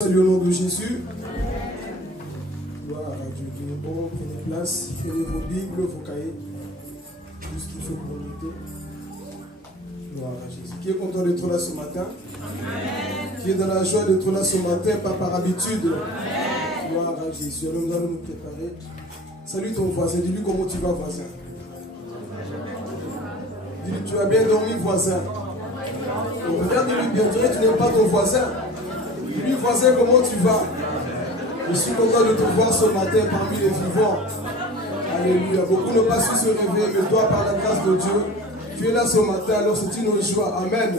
Salut au nom de Jésus. Gloire à Dieu. Bon, prenez place, prenez vos Bibles, vos cahiers, tout ce qu'il faut pour noter. Gloire à Jésus. Qui est content d'être là ce matin? Amen. Qui est dans la joie d'être là ce matin, pas par habitude? Amen. Gloire à Jésus. Alors nous allons nous préparer. Salut ton voisin, dis-lui comment tu vas, voisin. Dis-lui, tu as bien dormi, voisin. Regarde-lui bien, tu n'aimes pas ton voisin. Dis-lui, voisin, comment tu vas? Je suis content de te voir ce matin parmi les vivants. Alléluia. Beaucoup n'ont pas su se réveiller, mais toi, par la grâce de Dieu, tu es là ce matin, alors c'est une joie. Amen.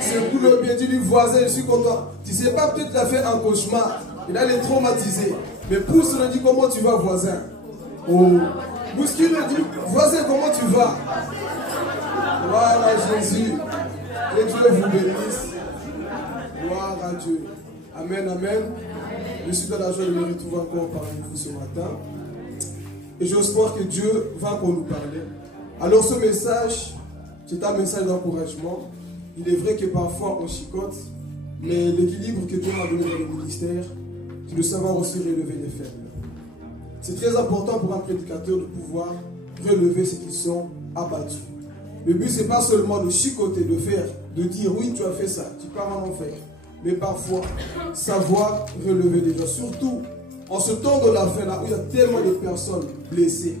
Secoue-le bien, dis-lui, voisin, je suis content. Tu ne sais pas, peut-être qu'il a fait un cauchemar. Il a les traumatisé. Mais pousse-le, dis comment tu vas, voisin. Oh. Bouscule-le, dis, voisin, comment tu vas? Gloire à Jésus. Que Dieu vous bénisse. Gloire à Dieu. Amen, amen. Je suis dans la joie de me retrouver encore parmi vous ce matin. Et j'espère que Dieu va encore nous parler. Alors ce message, c'est un message d'encouragement. Il est vrai que parfois on chicote, mais l'équilibre que Dieu m'a donné dans le ministère, c'est de savoir aussi relever les faibles. C'est très important pour un prédicateur de pouvoir relever ceux qui sont abattus. Le but, c'est pas seulement de chicoter, de faire, de dire oui, tu as fait ça, tu pars en enfer. Mais parfois, savoir relever les gens. Surtout, en ce temps de la fin, là où il y a tellement de personnes blessées,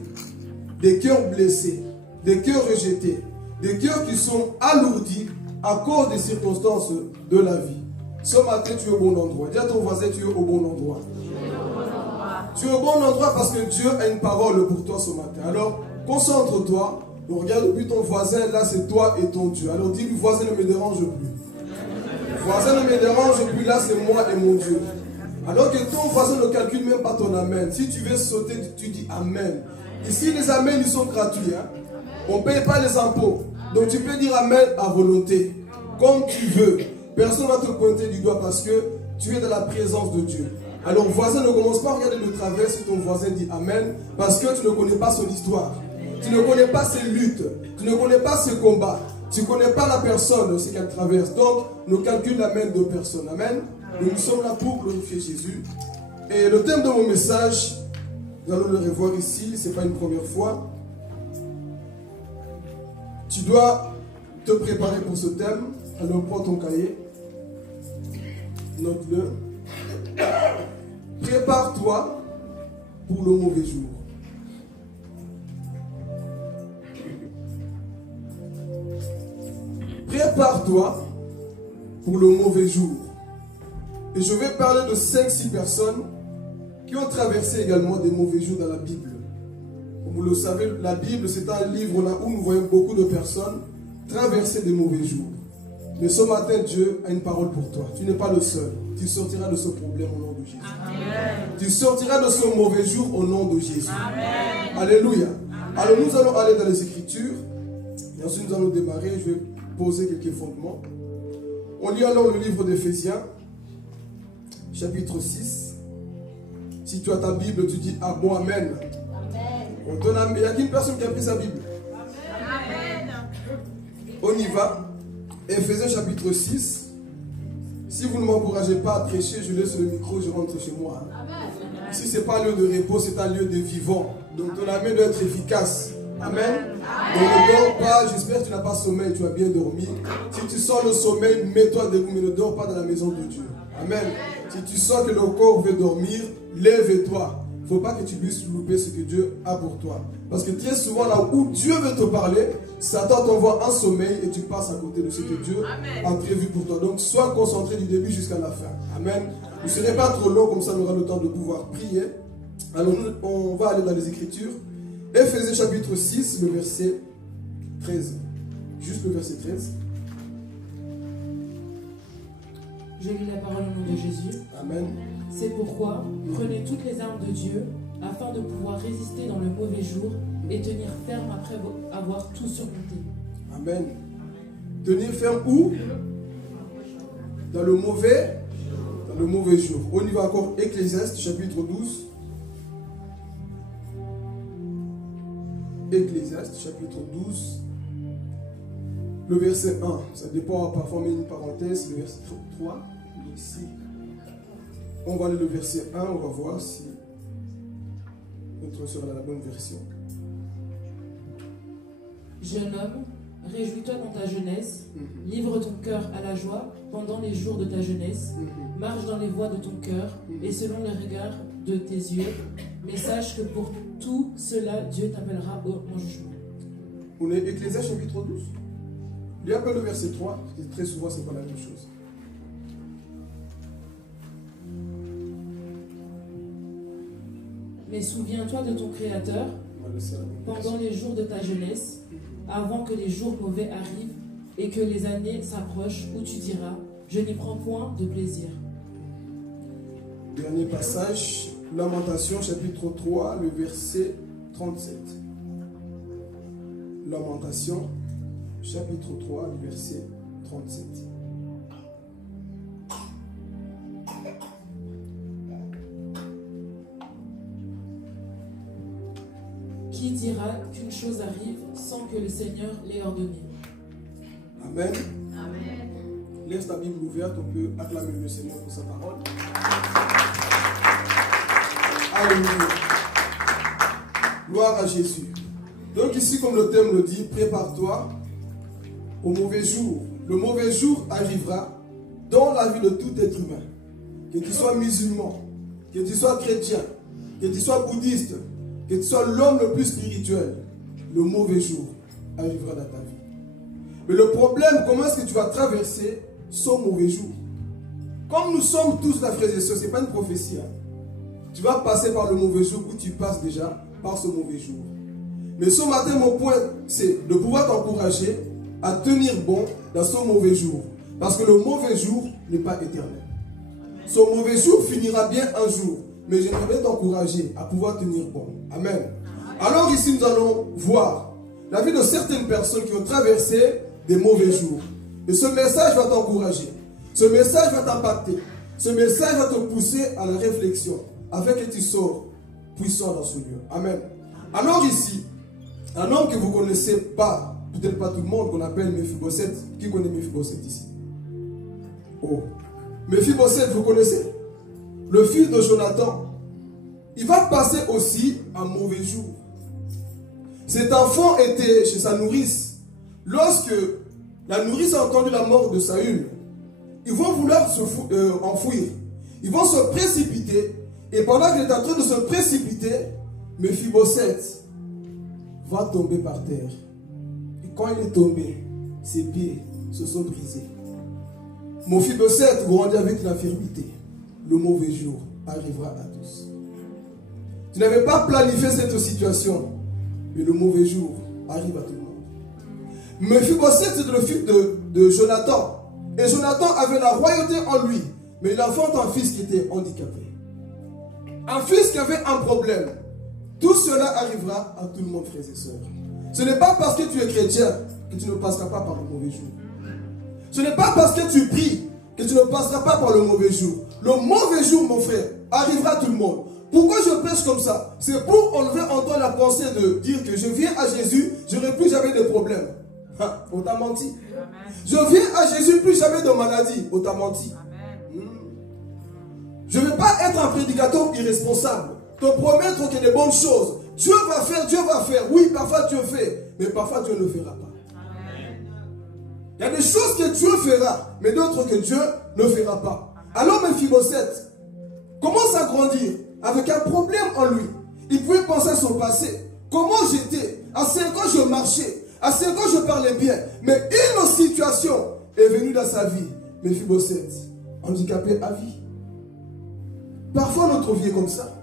des cœurs blessés, des cœurs rejetés, des cœurs qui sont alourdis à cause des circonstances de la vie. Ce matin, tu es au bon endroit. Dis à ton voisin, tu es au bon endroit. Tu es au bon endroit parce que Dieu a une parole pour toi ce matin. Alors, concentre-toi. Regarde plus ton voisin, là c'est toi et ton Dieu. Alors dis-lui, voisin ne me dérange plus. Voisin ne me dérange plus, là c'est moi et mon Dieu. Alors que ton voisin ne calcule même pas ton amen. Si tu veux sauter, tu dis amen. Ici les amens ils sont gratuits. Hein? On ne paye pas les impôts. Donc tu peux dire amen à volonté. Comme tu veux. Personne ne va te pointer du doigt parce que tu es dans la présence de Dieu. Alors voisin, ne commence pas à regarder de travers si ton voisin dit amen. Parce que tu ne connais pas son histoire. Tu ne connais pas ses luttes, tu ne connais pas ses combats, tu ne connais pas la personne aussi qu'elle traverse. Donc, nous calculons la main de personne. Amen. Nous sommes là pour glorifier Jésus. Et le thème de mon message, nous allons le revoir ici, ce n'est pas une première fois. Tu dois te préparer pour ce thème. Alors, prends ton cahier, note-le. Prépare-toi pour le mauvais jour. Prépare-toi pour le mauvais jour. Et je vais parler de 5-6 personnes qui ont traversé également des mauvais jours dans la Bible. Comme vous le savez, la Bible, c'est un livre là où nous voyons beaucoup de personnes traverser des mauvais jours. Mais ce matin, Dieu a une parole pour toi. Tu n'es pas le seul. Tu sortiras de ce problème au nom de Jésus. Amen. Tu sortiras de ce mauvais jour au nom de Jésus. Amen. Alléluia. Amen. Alors nous allons aller dans les Écritures. Et ensuite nous allons démarrer. Je vais poser quelques fondements. On lit alors le livre d'Éphésiens, chapitre 6. Si tu as ta Bible, tu dis ah bon, amen. Amen. Il y a qu'une personne qui a pris sa Bible. Amen. On y va. Éphésiens chapitre 6. Si vous ne m'encouragez pas à prêcher, je laisse le micro, je rentre chez moi. Amen. Ici, ce n'est pas un lieu de repos, c'est un lieu de vivant. Donc ton amen doit être efficace. Amen. Donc ne dors pas, j'espère que tu n'as pas sommeil, tu as bien dormi. Si tu sens le sommeil, mets-toi debout, mais ne dors pas dans la maison de Dieu. Amen. Si tu sens que le corps veut dormir, lève-toi. Il ne faut pas que tu puisses louper ce que Dieu a pour toi. Parce que très souvent, là où Dieu veut te parler, Satan t'envoie un sommeil et tu passes à côté de ce que Dieu a prévu pour toi. Donc sois concentré du début jusqu'à la fin. Amen. Vous ne serez pas trop long, comme ça on aura le temps de pouvoir prier. Alors on va aller dans les Écritures. Éphésiens chapitre 6, le verset 13. Juste le verset 13. Je lis la parole au nom de Jésus. Amen. C'est pourquoi, prenez toutes les armes de Dieu, afin de pouvoir résister dans le mauvais jour et tenir ferme après avoir tout surmonté. Amen. Tenir ferme où? Dans le mauvais jour. On y va encore. Ecclésiaste chapitre 12. Ecclésiaste chapitre 12, le verset 1. Ça dépend, parfois on met une parenthèse, le verset 3, ici. On va aller le verset 1, on va voir si notre soeur a la bonne version. Jeune homme, réjouis-toi dans ta jeunesse, livre ton cœur à la joie pendant les jours de ta jeunesse, marche dans les voies de ton cœur et selon les regards de tes yeux, mais sache que pour tout cela, Dieu t'appellera en jugement. On est Ecclésiaste chapitre 12. Il y a un peu le verset 3, parce que très souvent c'est pas la même chose. Mais souviens-toi de ton Créateur pendant les jours de ta jeunesse, avant que les jours mauvais arrivent et que les années s'approchent où tu diras, je n'y prends point de plaisir. Dernier passage, Lamentation chapitre 3, le verset 37. Lamentation chapitre 3, le verset 37. Qui dira qu'une chose arrive sans que le Seigneur l'ait ordonné? Amen. Amen. Laisse ta Bible ouverte, on peut acclamer le Seigneur pour sa parole. Alléluia. Gloire à Jésus. Donc ici, comme le thème le dit, prépare-toi au mauvais jour. Le mauvais jour arrivera dans la vie de tout être humain. Que tu sois musulman, que tu sois chrétien, que tu sois bouddhiste, que tu sois l'homme le plus spirituel, le mauvais jour arrivera dans ta vie. Mais le problème, comment est-ce que tu vas traverser ce mauvais jour? Comme nous sommes tous la frères et sœurs, ce n'est pas une prophétie. Hein. Tu vas passer par le mauvais jour ou tu passes déjà par ce mauvais jour. Mais ce matin, mon point, c'est de pouvoir t'encourager à tenir bon dans ce mauvais jour. Parce que le mauvais jour n'est pas éternel. Ce mauvais jour finira bien un jour. Mais j'aimerais t'encourager à pouvoir tenir bon. Amen. Alors ici, nous allons voir la vie de certaines personnes qui ont traversé des mauvais jours. Et ce message va t'encourager. Ce message va t'impacter. Ce message va te pousser à la réflexion afin que tu sors puissant dans ce lieu. Amen. Alors ici, un homme que vous ne connaissez pas, peut-être pas tout le monde, qu'on appelle Mephibosheth. Qui connaît Mephibosheth ici? Oh. Mephibosheth, vous connaissez? Le fils de Jonathan. Il va passer aussi un mauvais jour. Cet enfant était chez sa nourrice. Lorsque la nourrice a entendu la mort de Saül, ils vont vouloir enfouir. Ils vont se précipiter. Et pendant qu'il est en train de se précipiter, Mephibosheth va tomber par terre. Et quand il est tombé, ses pieds se sont brisés. Mephibosheth grandit avec l'infirmité. Le mauvais jour arrivera à tous. Tu n'avais pas planifié cette situation, mais le mauvais jour arrive à tout le monde. Mephibosheth, c'est le fils de Jonathan. Et Jonathan avait la royauté en lui, mais il enfante un fils qui était handicapé. Un fils qui avait un problème. Tout cela arrivera à tout le monde, frères et sœurs. Ce n'est pas parce que tu es chrétien que tu ne passeras pas par le mauvais jour. Ce n'est pas parce que tu pries que tu ne passeras pas par le mauvais jour. Le mauvais jour, mon frère, arrivera à tout le monde. Pourquoi je prêche comme ça? C'est pour enlever en toi la pensée de dire que je viens à Jésus, je n'aurai plus jamais de problème. On t'a menti. Je viens à Jésus, plus jamais de maladie. On t'a menti. Je ne veux pas être un prédicateur irresponsable. Te promettre qu'il y a des bonnes choses. Dieu va faire, Dieu va faire. Oui, parfois Dieu fait, mais parfois Dieu ne fera pas. Il y a des choses que Dieu fera, mais d'autres que Dieu ne fera pas. Alors Mephibosheth commence à grandir avec un problème en lui. Il pouvait penser à son passé. Comment j'étais? À 5 ans, je marchais. À 5 ans, je parlais bien. Mais une situation est venue dans sa vie. Mephibosheth, handicapé à vie. Parfois, notre vie est comme ça.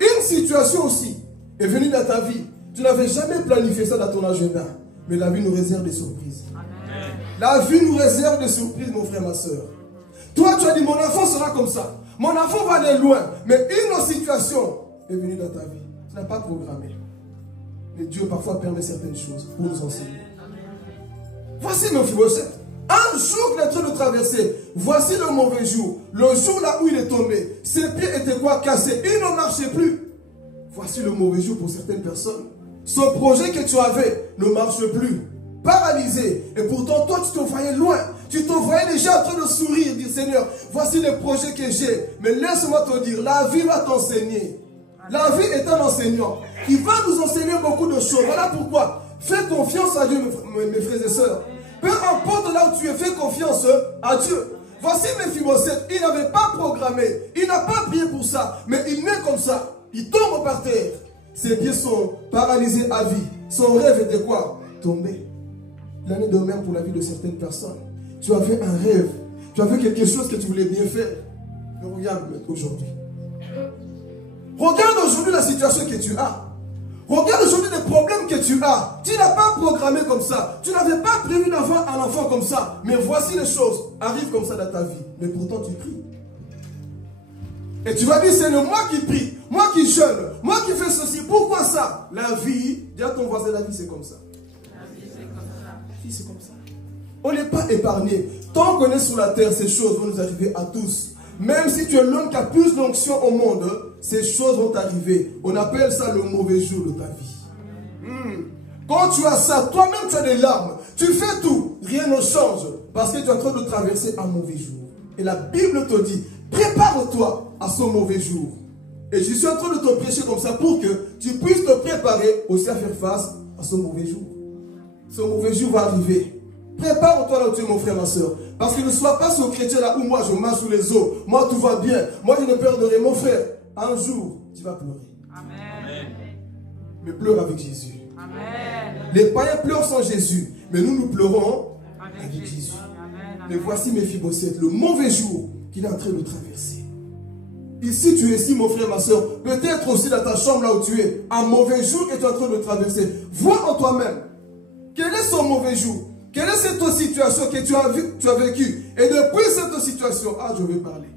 Une situation aussi est venue dans ta vie. Tu n'avais jamais planifié ça dans ton agenda. Mais la vie nous réserve des surprises. Amen. La vie nous réserve des surprises, mon frère, ma soeur. Toi, tu as dit, mon enfant sera comme ça. Mon enfant va aller loin. Mais une autre situation est venue dans ta vie. Tu n'as pas programmé. Mais Dieu parfois permet certaines choses pour nous enseigner. Voici Mephibosheth. Un jour qu'il est en train de traverser. Voici le mauvais jour. Le jour là où il est tombé. Ses pieds étaient quoi? Cassés. Il ne marchait plus. Voici le mauvais jour pour certaines personnes. Ce projet que tu avais ne marche plus. Paralysé. Et pourtant, toi, tu te voyais loin. Tu te voyais déjà en train de sourire, dire Seigneur, voici les projets que j'ai. Mais laisse-moi te dire, la vie va t'enseigner. La vie est un enseignant. Il va nous enseigner beaucoup de choses. Voilà pourquoi. Fais confiance à Dieu, mes frères et sœurs. Peu importe là où tu es, fais confiance à Dieu. Voici Méphibosheth, il n'avait pas programmé, il n'a pas prié pour ça, mais il naît comme ça, il tombe par terre. Ses pieds sont paralysés à vie. Son rêve était quoi? Tomber. Il en est de même pour la vie de certaines personnes. Tu avais un rêve, tu avais quelque chose que tu voulais bien faire. Mais regarde aujourd'hui. Regarde aujourd'hui la situation que tu as. Regarde aujourd'hui les problèmes que tu as. Tu n'as pas programmé comme ça. Tu n'avais pas prévu d'avoir un enfant comme ça. Mais voici les choses arrivent comme ça dans ta vie. Mais pourtant tu pries. Et tu vas dire, c'est moi qui prie, moi qui jeûne, moi qui fais ceci. Pourquoi ça? La vie, dis à ton voisin, la vie c'est comme ça. La vie c'est comme ça. La vie c'est comme ça. On n'est pas épargné. Tant qu'on est sur la terre, ces choses vont nous arriver à tous. Même si tu es l'homme qui a plus d'onction au monde, ces choses vont arriver. On appelle ça le mauvais jour de ta vie. Quand tu as ça, toi-même tu as des larmes. Tu fais tout, rien ne change. Parce que tu es en train de traverser un mauvais jour. Et la Bible te dit, prépare-toi à ce mauvais jour. Et je suis en train de te prêcher comme ça pour que tu puisses te préparer aussi à faire face à ce mauvais jour. Ce mauvais jour va arriver. Prépare-toi là où tu es, mon frère, ma soeur. Parce que ne sois pas ce chrétien là où moi je marche sous les eaux. Moi tout va bien. Moi je ne perdrai. Mon frère, un jour tu vas pleurer. Amen. Mais pleure avec Jésus. Amen. Les païens pleurent sans Jésus. Mais nous pleurons avec Jésus. Amen. Mais voici Méphibosheth, le mauvais jour qu'il est en train de traverser. Ici tu es ici, mon frère, ma soeur. Peut-être aussi dans ta chambre là où tu es. Un mauvais jour que tu es en train de traverser. Vois en toi-même. Quel est son mauvais jour? Quelle est cette situation que tu as vécue? Et depuis cette situation, je vais parler.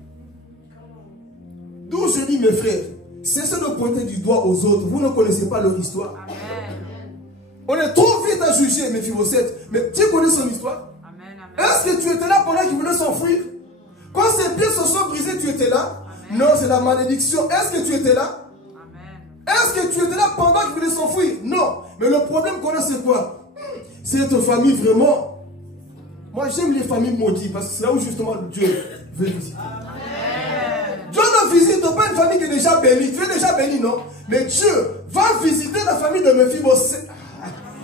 D'où je dis, mes frères, cessez de pointer du doigt aux autres. Vous ne connaissez pas leur histoire. Amen. On est trop vite à juger, Méphibosheth. Mais tu connais son histoire? Est-ce que tu étais là pendant qu'il voulait s'enfuir? Quand ses pieds se sont brisés, tu étais là? Amen. Non, c'est la malédiction. Est-ce que tu étais là? Est-ce que tu étais là pendant qu'il voulait s'enfuir? Non. Mais le problème qu'on a, c'est quoi? Cette famille vraiment, moi j'aime les familles maudites parce que c'est là où justement Dieu veut visiter. Amen. Dieu ne visite pas une famille qui est déjà bénie. Tu es déjà béni, non? Mais Dieu va visiter la famille de Méphibosheth.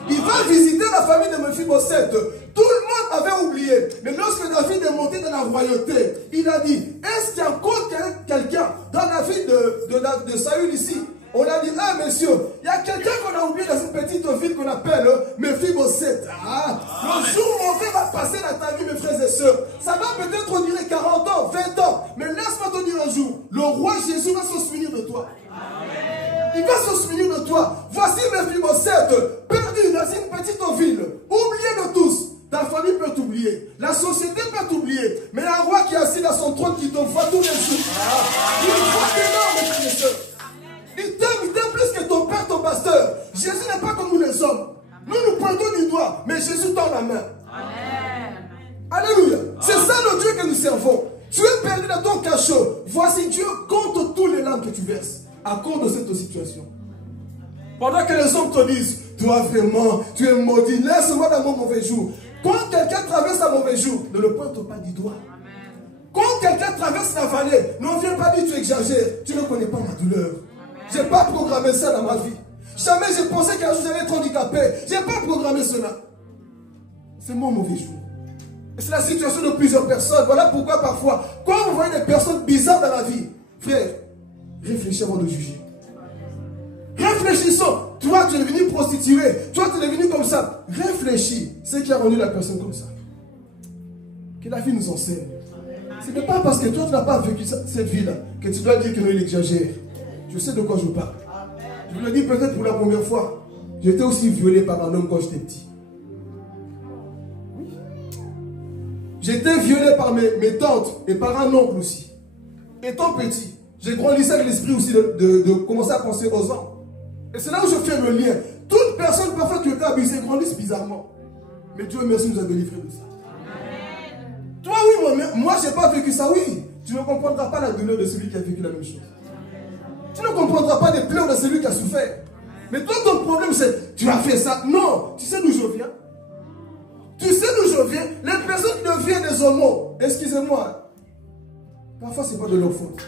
Il va visiter la famille de Méphibosheth. Tout le monde avait oublié. Mais lorsque David est monté dans la royauté, il a dit, est-ce qu'il y a encore quelqu'un dans la vie de Saül ici? On a dit, messieurs, il y a quelqu'un qu'on a oublié dans cette petite ville qu'on appelle Méphibosheth. Le jour mauvais va passer dans ta vie, mes frères et sœurs. Ça va peut-être durer 40 ans, 20 ans. Mais laisse-moi te dire un jour, le roi Jésus va se souvenir de toi. Amen. Il va se souvenir de toi. Voici Méphibosheth, perdu dans une petite ville, oublié de tous. Ta famille peut t'oublier. La société peut t'oublier. Mais un roi qui est assis dans son trône qui te voit tous les jours. Il voit énorme, mes frères et sœurs. Il t'aime plus que ton père, ton pasteur. Jésus n'est pas comme nous les hommes. Nous pointons du doigt, mais Jésus tend la main. Amen. Alléluia. C'est ça le Dieu que nous servons. Tu es perdu dans ton cachot. Voici Dieu compte tous les larmes que tu verses à cause de cette situation. Pendant que les hommes te disent, toi vraiment, tu es maudit, laisse-moi dans mon mauvais jour. Quand quelqu'un traverse un mauvais jour, ne le pointe pas du doigt. Quand quelqu'un traverse la vallée, ne viens pas dire tu exagères. Tu ne connais pas ma douleur. Je n'ai pas programmé ça dans ma vie. Jamais j'ai pensé qu'un jour j'allais être handicapé. Je n'ai pas programmé cela. C'est mon mauvais jour. Et c'est la situation de plusieurs personnes. Voilà pourquoi parfois, quand vous voyez des personnes bizarres dans la vie, frère, réfléchis avant de juger. Réfléchissons. Toi, tu es devenu prostituée. Toi, tu es devenu comme ça. Réfléchis. Ce qui a rendu la personne comme ça. Que la vie nous enseigne. Ce n'est pas parce que toi, tu n'as pas vécu cette vie-là que tu dois dire que nous, il exagère. Je sais de quoi je parle. Je vous le dis peut-être pour la première fois. J'étais aussi violé par un homme quand j'étais petit. Oui. J'étais violé par mes tantes et par un oncle aussi. Étant petit, j'ai grandi avec l'esprit aussi de commencer à penser aux hommes. Et c'est là où je fais le lien. Toute personne parfois qui était abusée grandissent bizarrement. Mais Dieu merci nous a délivrés de ça. Amen. Toi oui, moi j'ai pas vécu ça, oui. Tu ne comprendras pas la douleur de celui qui a vécu la même chose. Tu ne comprendras pas les pleurs de celui qui a souffert. Mais toi, ton problème, c'est tu as fait ça. Non, tu sais d'où je viens. Tu sais d'où je revient, les personnes qui deviennent des homos, excusez-moi, parfois ce n'est pas de leur faute.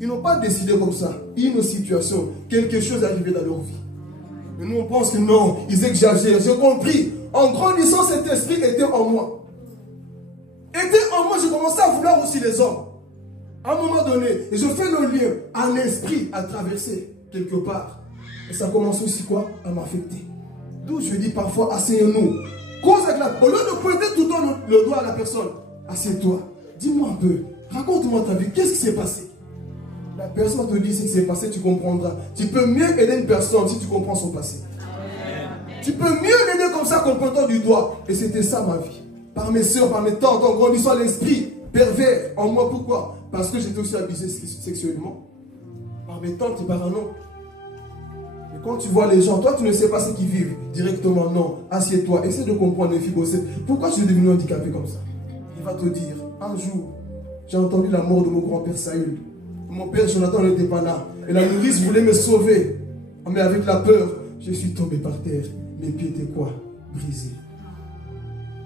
Ils n'ont pas décidé comme ça. Une situation, quelque chose est arrivé dans leur vie. Mais nous on pense que non, ils exagèrent. J'ai compris. En grandissant, cet esprit était en moi. Était en moi, je commençais à vouloir aussi les hommes. À un moment donné, et je fais le lien, un esprit à traverser quelque part. Et ça commence aussi quoi? À m'affecter. D'où je dis parfois, asseyons-nous. Cause avec la... Au lieu de pointer tout le temps le doigt à la personne, assieds-toi. Dis-moi un peu, raconte-moi ta vie, qu'est-ce qui s'est passé? La personne te dit ce qui s'est passé, tu comprendras. Tu peux mieux aider une personne si tu comprends son passé. Tu peux mieux l'aider comme ça qu'en pointant du doigt. Et c'était ça ma vie. Par mes soeurs, par mes tantes, en grandissant l'esprit pervers en moi. Pourquoi? Parce que j'étais aussi abusé sexuellement. Par mes tantes et par un homme. Et quand tu vois les gens, toi tu ne sais pas ce qu'ils vivent directement. Non, assieds-toi, essaie de comprendre les fibrocètes. Pourquoi je suis devenu handicapé comme ça? Il va te dire, un jour, j'ai entendu la mort de mon grand-père Saül. Mon père Jonathan n'était pas là. Et la nourrice voulait me sauver. Mais avec la peur, je suis tombé par terre. Mes pieds étaient quoi? Brisés.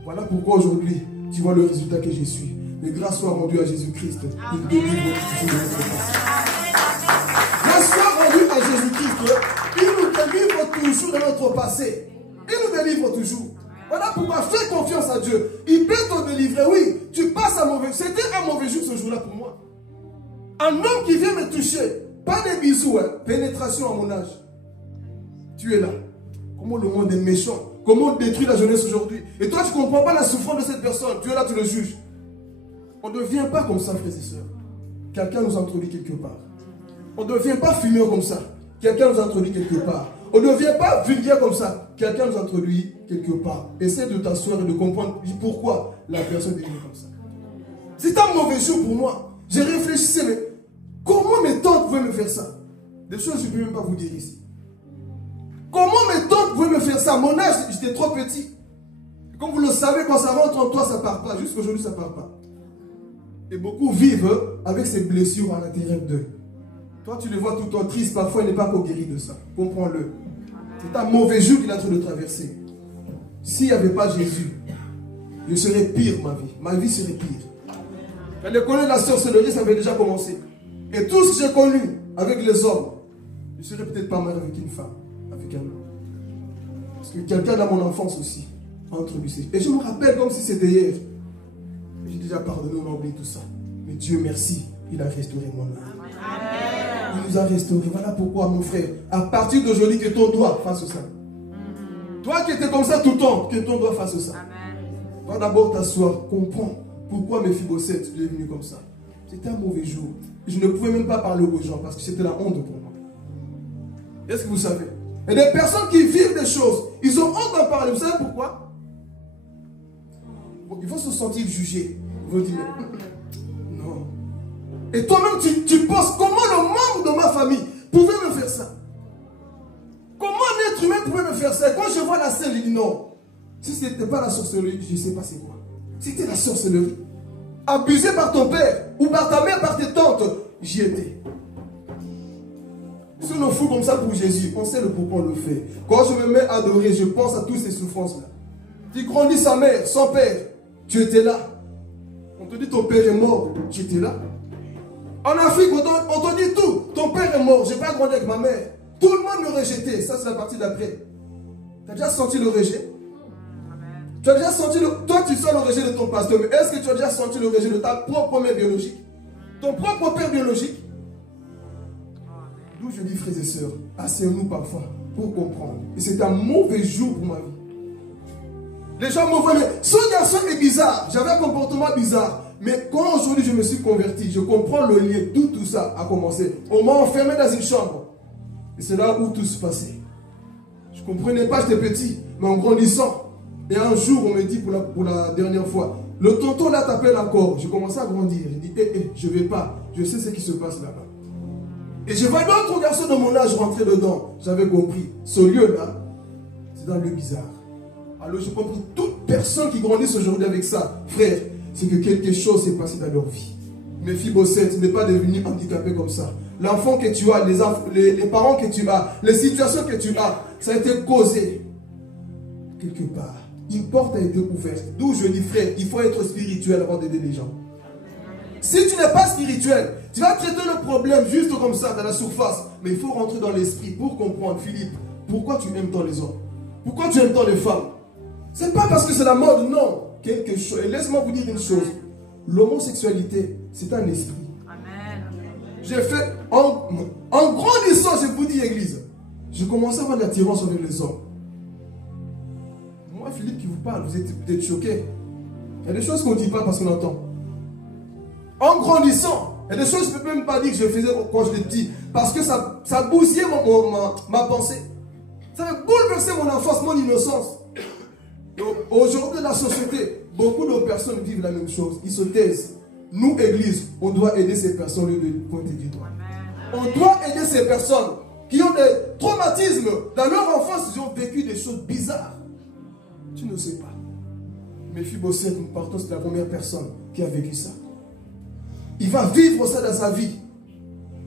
Voilà pourquoi aujourd'hui, tu vois le résultat que je suis. Mais grâce soit rendue à Jésus-Christ. Il délivre tout de notre passé. Grâce soit rendue à Jésus-Christ. Il nous délivre toujours de notre passé. Il nous délivre toujours. Voilà pourquoi fais confiance à Dieu. Il peut te délivrer. Oui, tu passes un mauvais jour. C'était un mauvais jour ce jour-là pour moi. Un homme qui vient me toucher. Pas des bisous, hein. Pénétration à mon âge. Tu es là. Comment le monde est méchant. Comment on détruit la jeunesse aujourd'hui. Et toi, tu ne comprends pas la souffrance de cette personne. Tu es là, tu le juges. On ne devient pas comme ça, frères et sœurs. Quelqu'un nous introduit quelque part. On ne devient pas fumeur comme ça. Quelqu'un nous introduit quelque part. On ne devient pas vulgaire comme ça. Quelqu'un nous introduit quelque part. Essaie de t'asseoir et de comprendre pourquoi la personne est devenue comme ça. C'est un mauvais jour pour moi. J'ai réfléchi, mais comment mes tantes pouvaient me faire ça? Des choses que je ne peux même pas vous dire ici. Comment mes tantes pouvaient me faire ça? À mon âge, j'étais trop petit. Et comme vous le savez, quand ça rentre en toi, ça ne part pas. Jusqu'aujourd'hui, ça ne part pas. Et beaucoup vivent avec ces blessures à l'intérieur d'eux. Toi, tu les vois tout le temps tristes. Parfois, il n'est pas encore guéri de ça. Comprends-le. C'est un mauvais jour qu'il est en train de traverser. S'il n'y avait pas Jésus, je serais pire, ma vie. Ma vie serait pire. Elle connaît la sorcellerie, ça avait déjà commencé. Et tout ce que j'ai connu avec les hommes, je ne serais peut-être pas marié avec une femme, avec un homme. Parce que quelqu'un dans mon enfance aussi a introduit ça. Et je me rappelle comme si c'était hier. J'ai déjà pardonné, on a oublié tout ça. Mais Dieu merci, il a restauré mon âme. Il nous a restauré. Voilà pourquoi, mon frère, à partir d'aujourd'hui, que ton doigt fasse ça. Toi qui étais comme ça tout le temps, que ton doigt fasse ça. Va d'abord t'asseoir, comprends pourquoi mes fibrocètes sont devenus comme ça. C'était un mauvais jour. Je ne pouvais même pas parler aux gens parce que c'était la honte pour moi. Est-ce que vous savez? Il y a des personnes qui vivent des choses, ils ont honte d'en parler. Vous savez pourquoi? Bon, il faut se sentir jugé. Ils vont dire, non. Et toi-même, tu penses comment le membre de ma famille pouvait me faire ça? Comment un être humain pouvait me faire ça? Et quand je vois la scène, je dis non. Si ce n'était pas la sorcellerie, je ne sais pas c'est quoi. C'était la sorcellerie. Abusé par ton père, ou par ta mère, par tes tantes, j'y étais. Si on est fou comme ça pour Jésus, on sait le pourquoi on le fait. Quand je me mets à adorer, je pense à toutes ces souffrances-là. Tu grandis sa mère, son père, tu étais là. On te dit ton père est mort, tu étais là. En Afrique, on te dit tout. Ton père est mort, je n'ai pas grandi avec ma mère. Tout le monde me rejetait, ça c'est la partie d'après. Tu as déjà senti le rejet? Tu as déjà senti toi tu sens le rejet de ton pasteur, mais est-ce que tu as déjà senti le rejet de ta propre mère biologique? Ton propre père biologique? D'où je dis, frères et sœurs, asseyons-nous parfois pour comprendre. Et c'est un mauvais jour pour ma vie. Les gens m'ont dit, ce garçon est bizarre, j'avais un comportement bizarre. Mais quand aujourd'hui je me suis converti, je comprends le lien, d'où tout ça a commencé. On m'a enfermé dans une chambre. Et c'est là où tout se passait. Je ne comprenais pas, j'étais petit, mais en grandissant. Et un jour, on me dit pour la dernière fois, le tonton là t'appelle encore. J'ai commencé à grandir. J'ai dit, je ne vais pas. Je sais ce qui se passe là-bas. Et je vois d'autres garçons de mon âge rentrer dedans. J'avais compris. Ce lieu-là, c'est dans le bizarre. Alors j'ai compris, toute personne qui grandit aujourd'hui avec ça, frère, c'est que quelque chose s'est passé dans leur vie. Mes fibrocètes n'est pas devenu handicapé comme ça. L'enfant que tu as, les parents que tu as, les situations que tu as, ça a été causé quelque part. une porte a été ouverte. D'où je dis, frère, il faut être spirituel avant d'aider les gens. Si tu n'es pas spirituel, tu vas traiter le problème juste comme ça, dans la surface. Mais il faut rentrer dans l'esprit pour comprendre, Philippe, pourquoi tu aimes tant les hommes? Pourquoi tu aimes tant les femmes? C'est pas parce que c'est la mode, non. Quelque chose. Et laisse-moi vous dire une chose. L'homosexualité, c'est un esprit. Amen. J'ai fait, en grandissant, je vous dis, église, je commençais à avoir de l'attirance avec les hommes. Moi, Philippe qui vous parle, vous êtes peut-être choqués. Il y a des choses qu'on ne dit pas parce qu'on entend. En grandissant, il y a des choses que je ne peux même pas dire que je faisais quand j'étais petit. Parce que ça bousillait ma pensée. Ça a bouleversé mon enfance, mon innocence. Aujourd'hui, dans la société, beaucoup de personnes vivent la même chose. Ils se taisent. Nous, Église, on doit aider ces personnes au lieu de pointer du doigt. On doit aider ces personnes qui ont des traumatismes. Dans leur enfance, ils ont vécu des choses bizarres. Tu ne sais pas. Méphibosheth, nous partons, c'est la première personne qui a vécu ça. Il va vivre ça dans sa vie.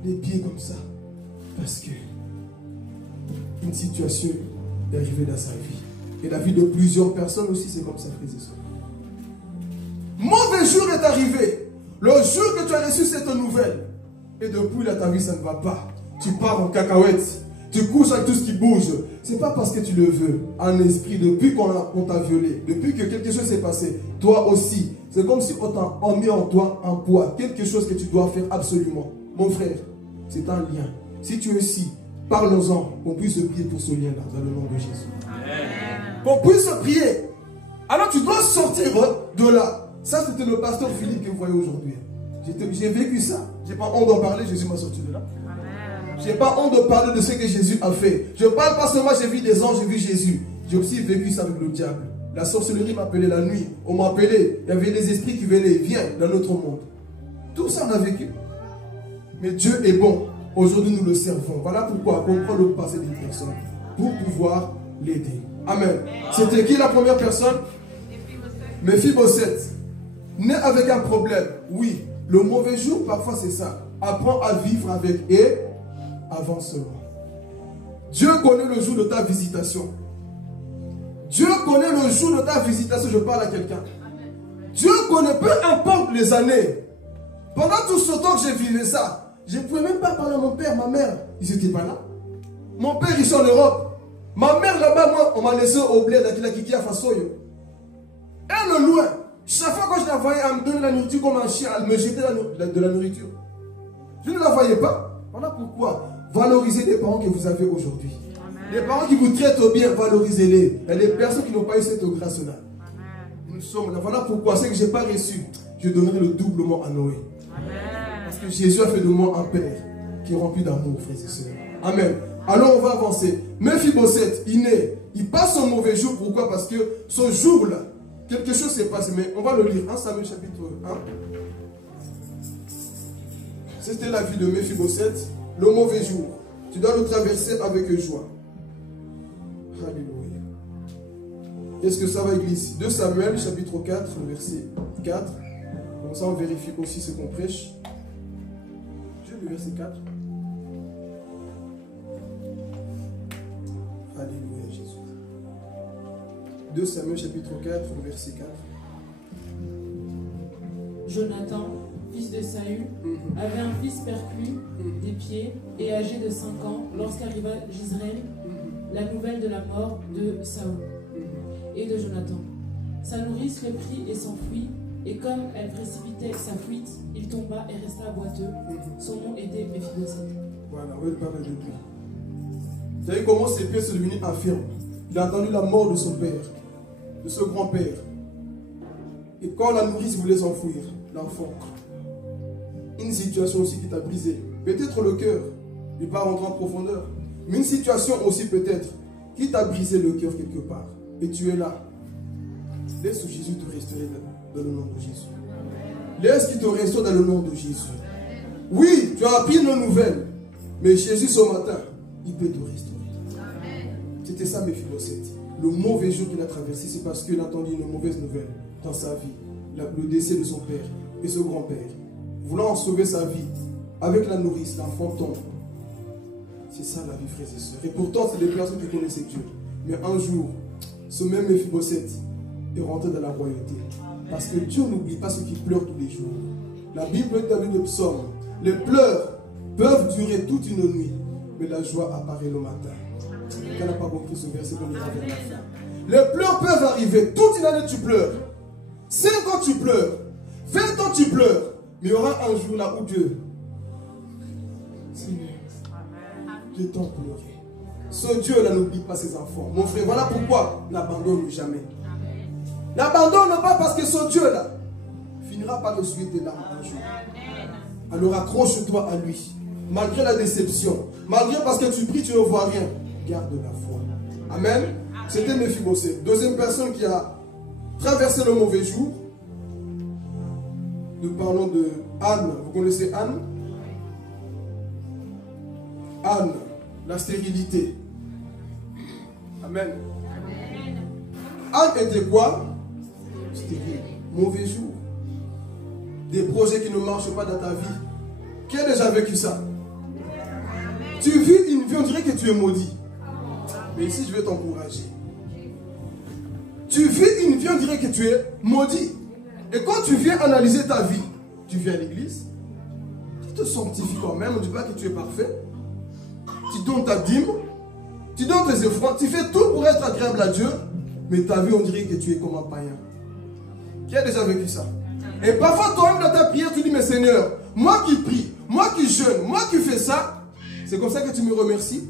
Les pieds comme ça. Parce que une situation est arrivée dans sa vie. Et la vie de plusieurs personnes aussi, c'est comme ça, frères et sœurs. Mauvais jour est arrivé. Le jour que tu as reçu cette nouvelle. Et depuis là, ta vie, ça ne va pas. Tu pars en cacahuète. Tu couches avec tout ce qui bouge. Ce n'est pas parce que tu le veux. En esprit, depuis qu'on t'a violé, depuis que quelque chose s'est passé, toi aussi, c'est comme si on t'a mis en toi un poids. Quelque chose que tu dois faire absolument. Mon frère, c'est un lien. Si tu es ici, parlons-en, qu'on puisse prier pour ce lien-là, dans le nom de Jésus. Qu'on puisse prier. Alors tu dois sortir de là. Ça, c'était le pasteur Philippe que vous voyez aujourd'hui. J'ai vécu ça. Je n'ai pas honte d'en parler, Jésus m'a sorti de là. Je n'ai pas honte de parler de ce que Jésus a fait. Je ne parle pas seulement, j'ai vu des anges, j'ai vu Jésus. J'ai aussi vécu ça avec le diable. La sorcellerie m'appelait la nuit. On m'appelait. Il y avait des esprits qui venaient. Viens dans notre monde. Tout ça, on a vécu. Mais Dieu est bon. Aujourd'hui, nous le servons. Voilà pourquoi on prend le passé d'une personne pour pouvoir l'aider. Amen. C'était qui la première personne? Méphibosheth. Né avec un problème. Oui, le mauvais jour, parfois c'est ça. Apprends à vivre avec et avance seulement. Dieu connaît le jour de ta visitation. Dieu connaît le jour de ta visitation. Je parle à quelqu'un. Dieu connaît, peu importe les années. Pendant tout ce temps que j'ai vécu ça, je ne pouvais même pas parler à mon père, ma mère. Ils n'étaient pas là. Mon père, ils sont en Europe. Ma mère là-bas, moi, on m'a laissé au bled à Kiki à Fassoyo. Elle, loin. Chaque fois que je la voyais, elle me donnait la nourriture comme un chien. Elle me jetait de la nourriture. Je ne la voyais pas. Voilà pourquoi. Valorisez les parents que vous avez aujourd'hui. Les parents qui vous traitent bien, valorisez-les. Il y a des personnes qui n'ont pas eu cette grâce-là. Nous sommes là. Voilà pourquoi. Ce que je n'ai pas reçu, je donnerai le doublement à Noé. Parce que Jésus a fait de moi un père qui est rempli d'amour, frères et sœurs. Amen. Alors on va avancer. Méphibosheth, il naît. Il passe son mauvais jour. Pourquoi? Parce que ce jour-là, quelque chose s'est passé. Mais on va le lire. 1 Samuel chapitre 1. C'était la vie de Méphibosheth. Le mauvais jour. Tu dois le traverser avec joie. Alléluia. Est-ce que ça va, église? 2 Samuel chapitre 4, verset 4. Comme ça on vérifie aussi ce qu'on prêche. Je le verset 4. Alléluia Jésus. 2 Samuel chapitre 4, verset 4. Jonathan, fils de Saül, avait un fils perclus des pieds et âgé de 5 ans lorsqu'arriva Jezreel la nouvelle de la mort de Saül et de Jonathan. Sa nourrice le prit et s'enfuit, et comme elle précipitait sa fuite, il tomba et resta boiteux. Son nom était Méphibosheth. Voilà, oui, le papa de lui. Vous savez comment ses pieds sont devenus infirmes. Il a entendu la mort de son père, de ce grand-père. Et quand la nourrice voulait s'enfuir, l'enfant, une situation aussi qui t'a brisé. Peut-être le cœur, il pas rentrer en profondeur. Mais une situation aussi peut-être qui t'a brisé le cœur quelque part. Et tu es là. Laisse Jésus te restaurer dans le nom de Jésus. Laisse qu'il te restaure dans le nom de Jésus. Oui, tu as appris nos nouvelles. Mais Jésus ce matin, il peut te restaurer. C'était ça Méphibosheth. Le mauvais jour qu'il a traversé, c'est parce qu'il a entendu une mauvaise nouvelle dans sa vie. Le décès de son père et son grand-père. Voulant en sauver sa vie, avec la nourrice, l'enfant tombe. C'est ça la vie, frères et sœurs. Et pourtant, c'est des personnes qui connaissaient Dieu. Mais un jour, ce même Méphibosheth, et rentrer dans la royauté. Parce que Dieu n'oublie pas ceux qui pleurent tous les jours. La Bible dit dans le psaume, les pleurs peuvent durer toute une nuit, mais la joie apparaît le matin. Quelqu'un n'a pas compris ce verset qu'on ira vers la fin. Les pleurs peuvent arriver, toute une année tu pleures. 5 ans tu pleures, 20 ans tu pleures, mais il y aura un jour là où Dieu, Seigneur, je t'en pleuré. Ce Dieu là n'oublie pas ses enfants. Mon frère, voilà pourquoi n'abandonne jamais. N'abandonne pas parce que ce Dieu là finira par nous suivre des larmes un jour. Alors accroche-toi à lui. Malgré la déception, malgré parce que tu pries, tu ne vois rien. Garde la foi. Amen. C'était Méphibosheth. Deuxième personne qui a traversé le mauvais jour. Nous parlons de Anne. Vous connaissez Anne? Anne, la stérilité. Amen. Anne était quoi? Stérile. Mauvais jour. Des projets qui ne marchent pas dans ta vie. Qui a déjà vécu ça? Tu vis une vie, on dirait que tu es maudit. Mais ici, je vais t'encourager. Tu vis une vie, on dirait que tu es maudit. Et quand tu viens analyser ta vie, tu viens à l'église, tu te sanctifies quand même, on ne dit pas que tu es parfait. Tu donnes ta dîme, tu donnes tes efforts, tu fais tout pour être agréable à Dieu, mais ta vie, on dirait que tu es comme un païen. Qui a déjà vécu ça? Et parfois, toi-même dans ta prière, tu dis, mais Seigneur, moi qui prie, moi qui jeûne, moi qui fais ça, c'est comme ça que tu me remercies.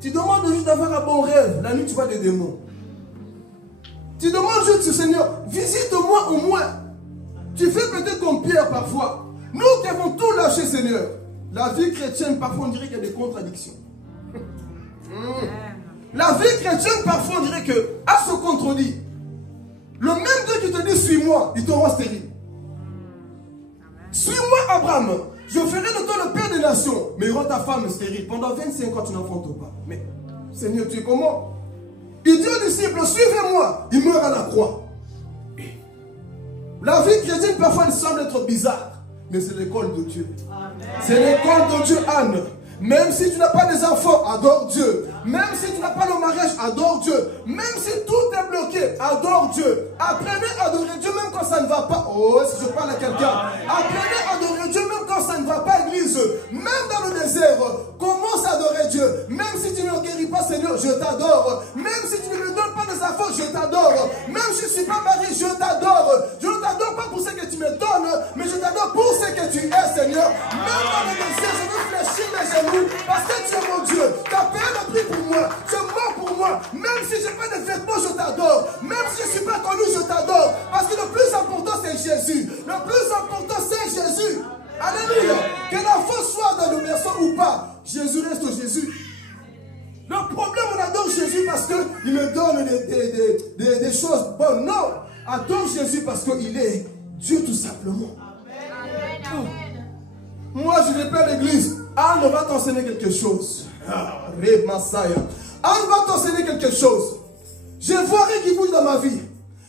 Tu demandes juste d'avoir un bon rêve. La nuit, tu vois des démons. Tu demandes juste, Seigneur, visite-moi au moins. Tu fais peut-être comme Pierre parfois. Nous qui avons tout lâché, Seigneur. La vie chrétienne, parfois, on dirait qu'il y a des contradictions. La vie chrétienne, parfois, on dirait qu'elle se contredit. Le même Dieu qui te dit, suis-moi, il te rend stérile. Suis-moi, Abraham. Je ferai de toi le père des nations. Mais il rend ta femme stérile. Pendant 25 ans, tu n'enfantes pas. Mais, Seigneur, tu es comment? Il dit aux disciples, suivez-moi. Il meurt à la croix. La vie chrétienne, parfois, elle semble être bizarre. Mais c'est l'école de Dieu. C'est l'école de Dieu, Anne. Même si tu n'as pas des enfants, adore Dieu. Même si tu n'as pas le mariage, adore Dieu. Même si tout est bloqué, adore Dieu. Apprenez à adorer Dieu même quand ça ne va pas. Oh, si je parle à quelqu'un. Apprenez à adorer Dieu même quand ça ne va pas, église. Même dans le désert, commence à adorer Dieu. Même si tu ne guéris pas, Seigneur, je t'adore. Même si tu ne me donnes pas des enfants, je t'adore. Même si je ne suis pas marié, je t'adore. Je ne t'adore pas pour ce que tu me donnes, mais je t'adore pour ce que tu es, Seigneur. Même dans le désert, je veux fléchir mes genoux parce que tu es mon Dieu. Tu as payé le prix pour moi. Tu es mort pour moi. Même si je n'ai pas de vêtements, je t'adore. Même si je ne suis pas connu, je t'adore. Parce que le plus important, c'est Jésus. Le plus important, c'est Jésus. Alléluia. Que l'enfant soit dans le berceau ou pas, Jésus reste Jésus. Le problème, on adore Jésus parce qu'il me donne des choses bonnes. Non. Adore Jésus parce qu'il est Dieu tout simplement. Oh. Moi, je vais pas à l'église. Anne va t'enseigner quelque chose. Anne va t'enseigner quelque chose. Je vois rien qui bouge dans ma vie.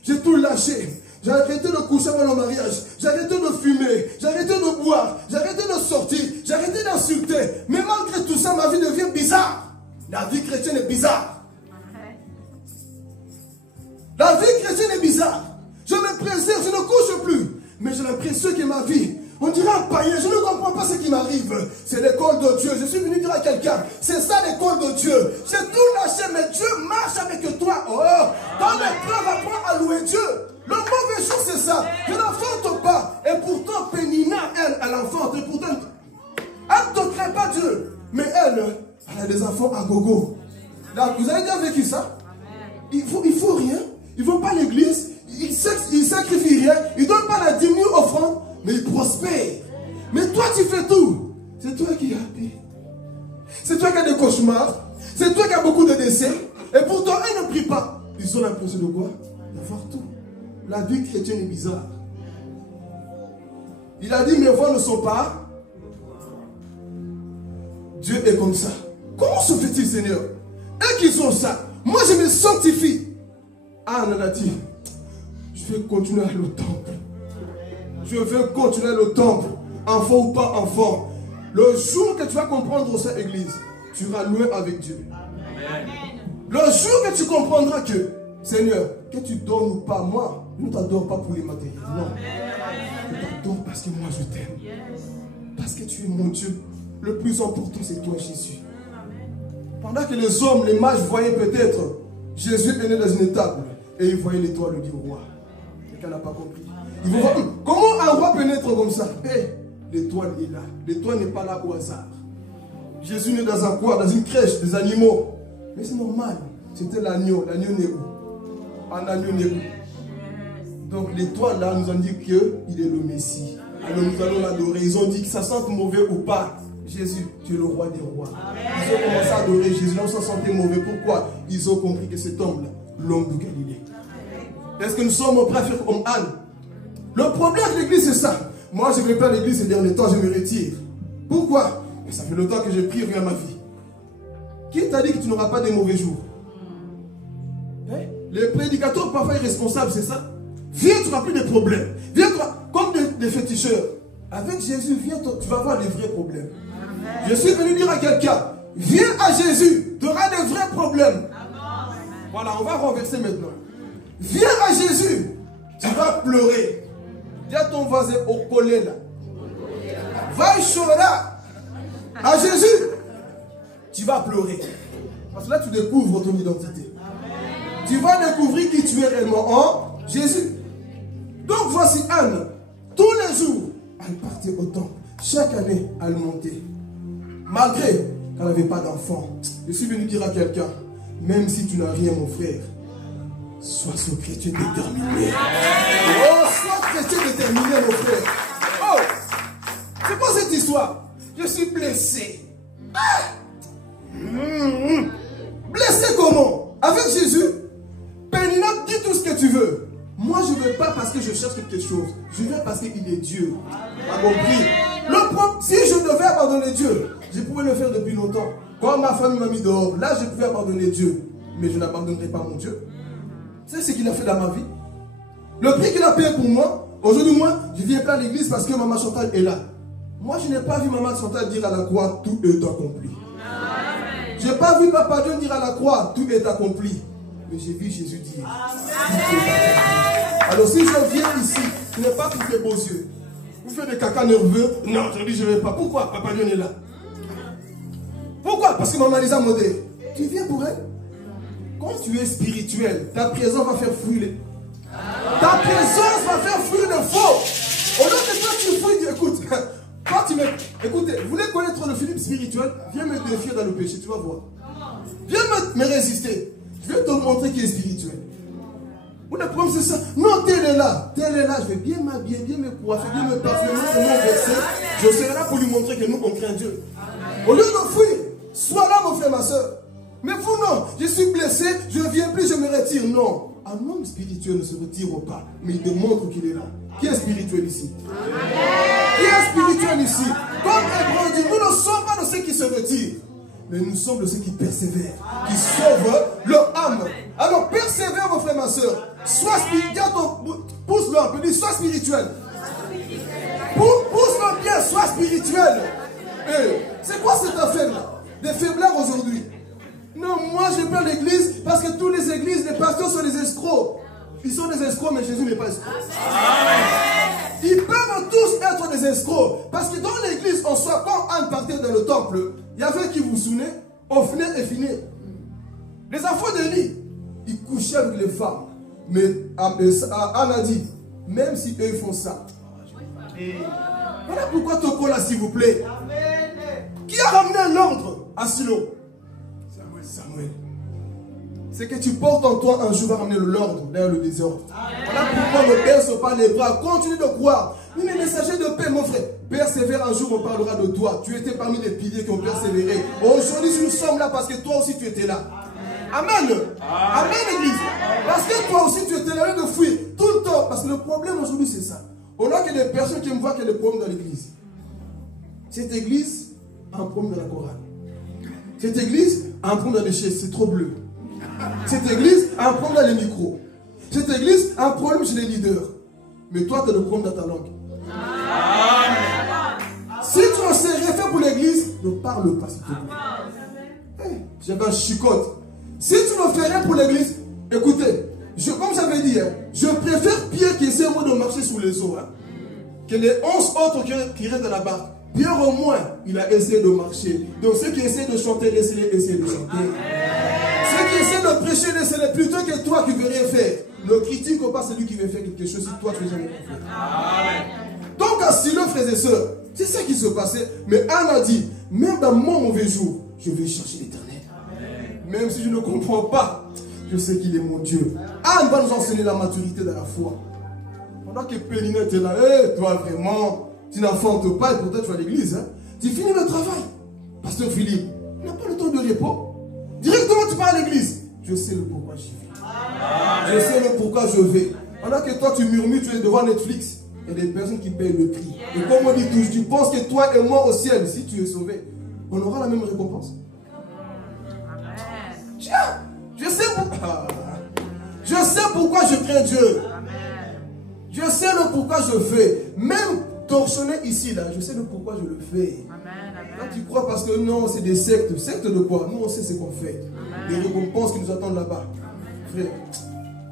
J'ai tout lâché. J'ai arrêté de coucher avant le mariage. J'ai arrêté de fumer. J'ai arrêté de boire. J'ai arrêté de sortir. J'ai arrêté d'insulter. Mais malgré tout ça, ma vie devient bizarre. La vie chrétienne est bizarre. La vie chrétienne est bizarre. Je me préserve, je ne couche plus. Mais j'ai l'impression que ma vie, on dirait un païen, je ne comprends pas ce qui m'arrive. C'est l'école de Dieu. Je suis venu dire à quelqu'un, c'est ça l'école de Dieu. J'ai tout lâché, mais Dieu marche avec toi. Oh, dans l'épreuve, apprends à louer Dieu. Le mauvais jour, c'est ça. Je n'enfante pas. Et pourtant, Pénina, elle enfante. Et pourtant, elle ne crée pas Dieu. Mais elle a des enfants à gogo. Là, vous avez déjà vécu ça? Il faut rien. Ils ne vont pas à l'église. Ils ne sacrifient rien. Ils ne donnent pas la 10 000 offrandes. Mais ils prospèrent. Mais toi, tu fais tout. C'est toi qui as happy. C'est toi qui as des cauchemars. C'est toi qui as beaucoup de décès. Et pourtant, ils ne prient pas. Ils ont l'impression de quoi? D'avoir tout. La vie chrétienne est bizarre. Il a dit, mes voix ne sont pas. Dieu est comme ça. Comment se fait-il, Seigneur? Et qu'ils ont ça. Moi, je me sanctifie. Anne a dit, je vais continuer à aller au temple. Je veux continuer le temple, enfant ou pas enfant. Le jour que tu vas comprendre cette église, tu iras loin avec Dieu. Amen. Le jour que tu comprendras que Seigneur, que tu donnes ou pas, moi, je ne t'adore pas pour les matériels. Non. Je t'adore parce que moi je t'aime. Parce que tu es mon Dieu. Le plus important, c'est toi, Jésus. Pendant que les hommes, les mages voyaient peut-être Jésus venait dans une étable et ils voyaient l'étoile du roi. Quelqu'un n'a pas compris. Ils vont voir, comment un roi pénètre comme ça? L'étoile est là. L'étoile n'est pas là au hasard. Jésus n'est dans un coin, dans une crèche, des animaux. Mais c'est normal. C'était l'agneau. L'agneau n'est où? Un agneau n'est où? Donc l'étoile là nous indique qu'il est le Messie. Alors nous allons l'adorer. Ils ont dit que ça sente mauvais ou pas. Jésus, tu es le roi des rois. Ils ont commencé à adorer Jésus. Là, on s'en sentait mauvais. Pourquoi? Ils ont compris que cet homme-là, l'homme de Galilée. Est-ce que nous sommes prêts à faire comme Anne? Le problème avec l'église, c'est ça. Moi, je ne vais pas à l'église ces derniers temps, je me retire. Pourquoi? Ça fait longtemps que je prie rien à ma vie. Qui t'a dit que tu n'auras pas des mauvais jours? Les prédicateurs parfois irresponsables, c'est ça. Viens, tu n'auras plus de problèmes. Viens, comme des féticheurs. Avec Jésus, viens, tu vas avoir des vrais problèmes. Je suis venu dire à quelqu'un, viens à Jésus, tu auras des vrais problèmes. Voilà, on va renverser maintenant. Viens à Jésus, tu vas pleurer. Dis à ton voisin au collet là. Va là. À Jésus, tu vas pleurer. Parce que là, tu découvres ton identité. Tu vas découvrir qui tu es réellement en Jésus. Donc voici Anne. Tous les jours, elle partait au temple. Chaque année, elle montait. Malgré qu'elle n'avait pas d'enfant. Je suis venu dire à quelqu'un, même si tu n'as rien, mon frère, sois ce chrétien déterminé. Oh, sois chrétien déterminé, mon frère. Oh, c'est quoi cette histoire? Je suis blessé. Blessé comment? Avec Jésus, Pénina, dis tout ce que tu veux. Moi, je ne veux pas parce que je cherche quelque chose. Je veux parce qu'il est Dieu. A compris? Le problème, si je devais abandonner Dieu, je pouvais le faire depuis longtemps. Quand ma famille m'a mis dehors, là, je pouvais abandonner Dieu. Mais je n'abandonnerai pas mon Dieu. C'est ce qu'il a fait dans ma vie. Le prix qu'il a payé pour moi, aujourd'hui, moi, je ne viens pas à l'église parce que Maman Chantal est là. Moi, je n'ai pas vu Maman Chantal dire à la croix, tout est accompli. Je n'ai pas vu Papa Dieu dire à la croix, tout est accompli. Mais j'ai vu Jésus dire, alors si je viens ici, ce n'est pas pour tes beaux yeux. Vous faites des caca nerveux. Non, je dis je ne vais pas. Pourquoi? Papa Dieu est là. Pourquoi? Parce que Maman Lisa m'a dit, tu viens pour elle. Quand tu es spirituel, ta présence va faire fuir ta présence va faire fuir le faux. Au lieu que toi tu fouilles, écoute. Quand tu me... Écoutez, vous voulez connaître le Philippe spirituel? Viens me défier dans le péché, tu vas voir. Viens me résister. Je vais te montrer qui est spirituel. Le problème c'est ça. Non, tel est là. Tel est là. Je vais bien m'habiller, bien me coiffer, bien me parfumer. C'est mon verset. Je serai là pour lui montrer que nous, on craint Dieu. Au lieu de fuir, sois là, mon frère, ma soeur. Mais vous, non. Je suis blessé, je ne viens plus, je me retire. Non. Un homme spirituel ne se retire pas. Mais il démontre qu'il est là. Qui est spirituel ici? Qui est spirituel ici? Comme Hébreu dit, nous ne sommes pas de ceux qui se retirent. Mais nous sommes de ceux qui persévèrent, qui sauvent leur âme. Alors persévère, mon frère, ma soeur. Sois spirituel. Pousse-le un peu, dis, sois spirituel. Pousse-le bien, sois spirituel. C'est quoi cette affaire-là? Des faibleurs aujourd'hui. Non, moi je vais pas à l'église parce que toutes les églises, les pasteurs sont des escrocs. Ils sont des escrocs, mais Jésus n'est pas escroc. Ils peuvent tous être des escrocs. Parce que dans l'église, en soi, quand Anne partait dans le temple, il y avait qui, vous vous souvenez, Ophné et Phiné. Les enfants d'Élie, ils couchaient avec les femmes. Mais Anne a dit, même si eux font ça. Voilà pourquoi Toko là, s'il vous plaît. Qui a ramené l'ordre à Silo? Samuel. C'est que tu portes en toi un jour va ramener l'ordre dans le désordre. Voilà pourquoi ne baisse pas les bras. Continue de croire. Nous, les messagers de paix, mon frère. Persévère, un jour on parlera de toi. Tu étais parmi les piliers qui ont persévéré. Aujourd'hui, nous sommes là parce que toi aussi tu étais là. Amen. Amen, l'église. Parce que toi aussi tu étais là de fuir tout le temps. Parce que le problème aujourd'hui, c'est ça. On a que des personnes qui me voient qu'il y a des problèmes dans l'église. Cette église a un problème dans la chorale. Cette église a un problème dans les chaises, c'est trop bleu. Cette église a un problème dans les micros. Cette église a un problème chez les leaders. Mais toi, tu as le problème dans ta langue. Si tu ne sais rien faire pour l'église, ne parle pas, s'il te plaît. J'avais un chicote. Si tu ne fais rien pour l'église, écoutez, comme j'avais dit, hein, je préfère Pierre qui essaie au moins de marcher sous les eaux, hein, que les 11 autres qui restent dans la barque. Pierre au moins, il a essayé de marcher. Donc ceux qui essaient de chanter, laissez-les essayer de chanter. Amen. Ceux qui essaient de prêcher, laissez-les plutôt que toi qui ne veux rien faire. Ne critique pas celui qui veut faire quelque chose si toi tu ne veux jamais faire. Donc à Silo, frères et sœurs, c'est ça qui se passait. Mais Anne a dit, même dans mon mauvais jour, je vais chercher l'Éternel. Même si je ne comprends pas, je sais qu'il est mon Dieu. Anne va nous enseigner la maturité de la foi. Pendant que Pélina était là, hey, toi vraiment, tu n'enfantes pas et pourtant tu vas à l'église. Hein? Tu finis le travail. Pasteur Philippe, il n'a pas le temps de repos. Directement tu pars à l'église. Je sais le pourquoi j'y vais. Je sais le pourquoi je vais. Pendant que toi tu murmures, tu es devant Netflix. Il y a des personnes qui payent le prix. Et comme on dit tous, tu penses que toi et moi au ciel, si tu es sauvé, on aura la même récompense. Tiens, je sais pourquoi je crains Dieu. Je sais le pourquoi je fais. Même torchonner ici, là, je sais le pourquoi je le fais. Là, tu crois parce que non, c'est des sectes. Sectes de quoi? Nous, on sait ce qu'on fait. Les récompenses qui nous attendent là-bas. Frère,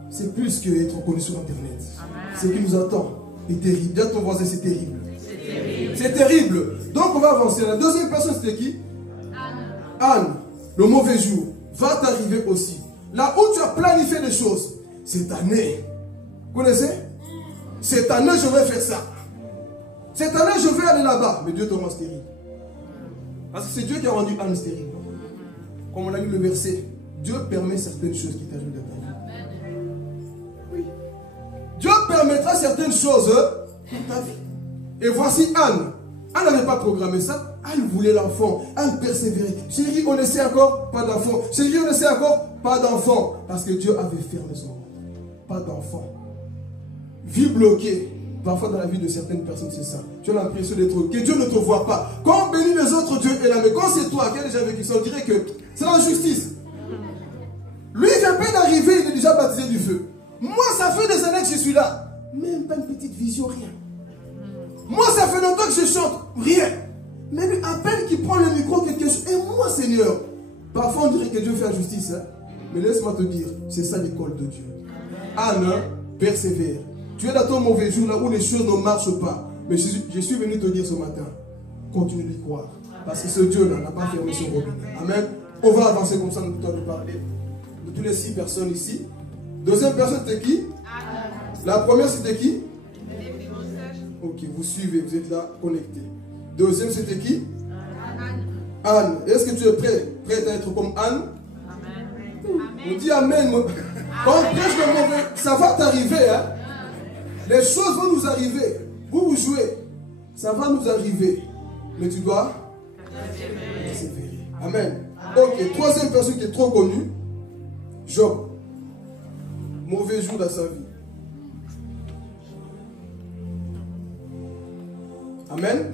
c'est plus qu'être connu sur Internet. Ce qui nous attend est terrible. Dis à ton voisin, c'est terrible. C'est terrible. Donc, on va avancer. La deuxième personne, c'était qui? Anne. Le mauvais jour va t'arriver aussi. Là où tu as planifié des choses, cette année, vous connaissez? Cette année, je vais faire ça. Cette année, je vais aller là-bas. Mais Dieu te rend stérile. Parce que c'est Dieu qui a rendu Anne stérile. Comme on a lu le verset, Dieu permet certaines choses qui t'arrivent dans ta vie. Oui. Dieu permettra certaines choses dans ta vie. Et voici Anne. Anne n'avait pas programmé ça. Elle voulait l'enfant. Elle persévérait. Chérie, on essaie encore, pas d'enfant. Chérie, on essaie encore, pas d'enfant. Parce que Dieu avait fermé son ventre. Pas d'enfant. Vie bloquée. Parfois dans la vie de certaines personnes, c'est ça. Tu as l'impression d'être, que Dieu ne te voit pas. Quand on bénit les autres, Dieu est là. Mais quand c'est toi qui as déjà vécu ça, on dirait que c'est la justice. Lui, il vient à peine d'arriver, il est déjà baptisé du feu. Moi, ça fait des années que je suis là. Même pas une petite vision, rien. Moi, ça fait longtemps que je chante, rien. Mais lui, à peine qu'il prend le micro, quelque chose. Et moi, Seigneur, parfois on dirait que Dieu fait la justice. Hein? Mais laisse-moi te dire, c'est ça l'école de Dieu. Anne, persévère. Tu es dans ton mauvais jour, là où les choses ne marchent pas. Mais je suis venu te dire ce matin, continue d'y croire. Parce que ce Dieu-là n'a pas fermé son robinet. Amen. On va avancer comme ça, nous allons parler de tous les 6 personnes ici. Deuxième personne, c'était qui? La première, c'était qui? Ok, vous suivez, vous êtes là, connectés. Deuxième, c'était qui? Anne. Est-ce que tu es prête à être comme Anne? On dit Amen. Quand on prêche le mauvais, ça va t'arriver. Hein? Les choses vont nous arriver. Vous jouez. Ça va nous arriver. Mais tu dois persévérer. Amen. Ok, troisième personne qui est trop connue. Job. Mauvais jour dans sa vie. Amen.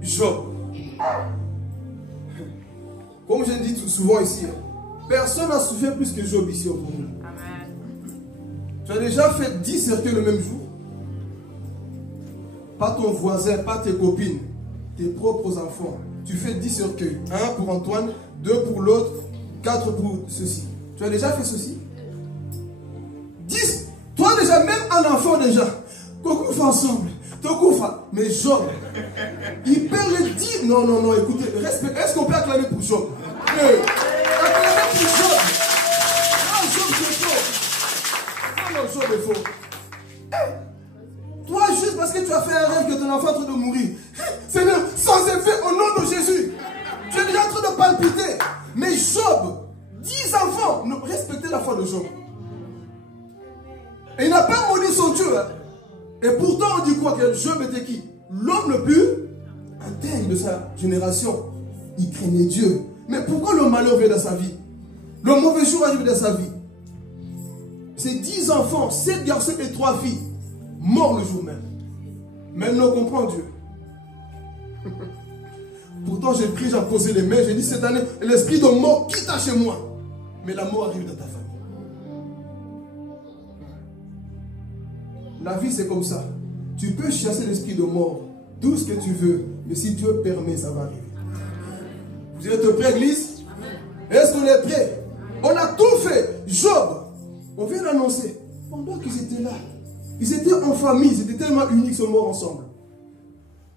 Job. Comme je dis tout souvent ici, personne n'a souffert plus que Job ici autour de nous. Tu as déjà fait 10 cercueils le même jour? Pas ton voisin, pas tes copines, tes propres enfants. Tu fais 10 cercueils. 1 pour Antoine, 2 pour l'autre, 4 pour ceci. Tu as déjà fait ceci? 10. Toi déjà, même un enfant déjà. Qu'on fait ensemble. Mais Job, il perd les 10. Non, écoutez, respect. Est-ce qu'on peut acclamer pour Job? Acclamer pour Job. Non, Job, c'est faux. Non, Job est faux. Toi, juste parce que tu as fait un rêve que ton enfant est en train de mourir. Seigneur, sans effet, au nom de Jésus. Tu es déjà en train de palpiter. Mais Job, 10 enfants, respectez la foi de Job. Et il n'a pas maudit son Dieu. Hein. Et pourtant, on dit quoi? Que Job était qui? L'homme le plus intègre de sa génération. Il craignait Dieu. Mais pourquoi le malheur vient dans sa vie? Le mauvais jour arrive dans sa vie. C'est 10 enfants, 7 garçons et 3 filles, morts le jour même. Maintenant, on comprend Dieu. Pourtant, j'ai pris, j'ai posé les mains, j'ai dit cette année, l'esprit de mort quitte chez moi. Mais la mort arrive dans ta famille. La vie, c'est comme ça. Tu peux chasser l'esprit de mort, tout ce que tu veux, mais si Dieu permet, ça va arriver. Vous êtes prêts, Église? Est-ce qu'on est prêts? On a tout fait. Job, On vient l'annoncer. Pendant qu'ils étaient là, ils étaient en famille, ils étaient tellement unis qu'ils sont morts ensemble.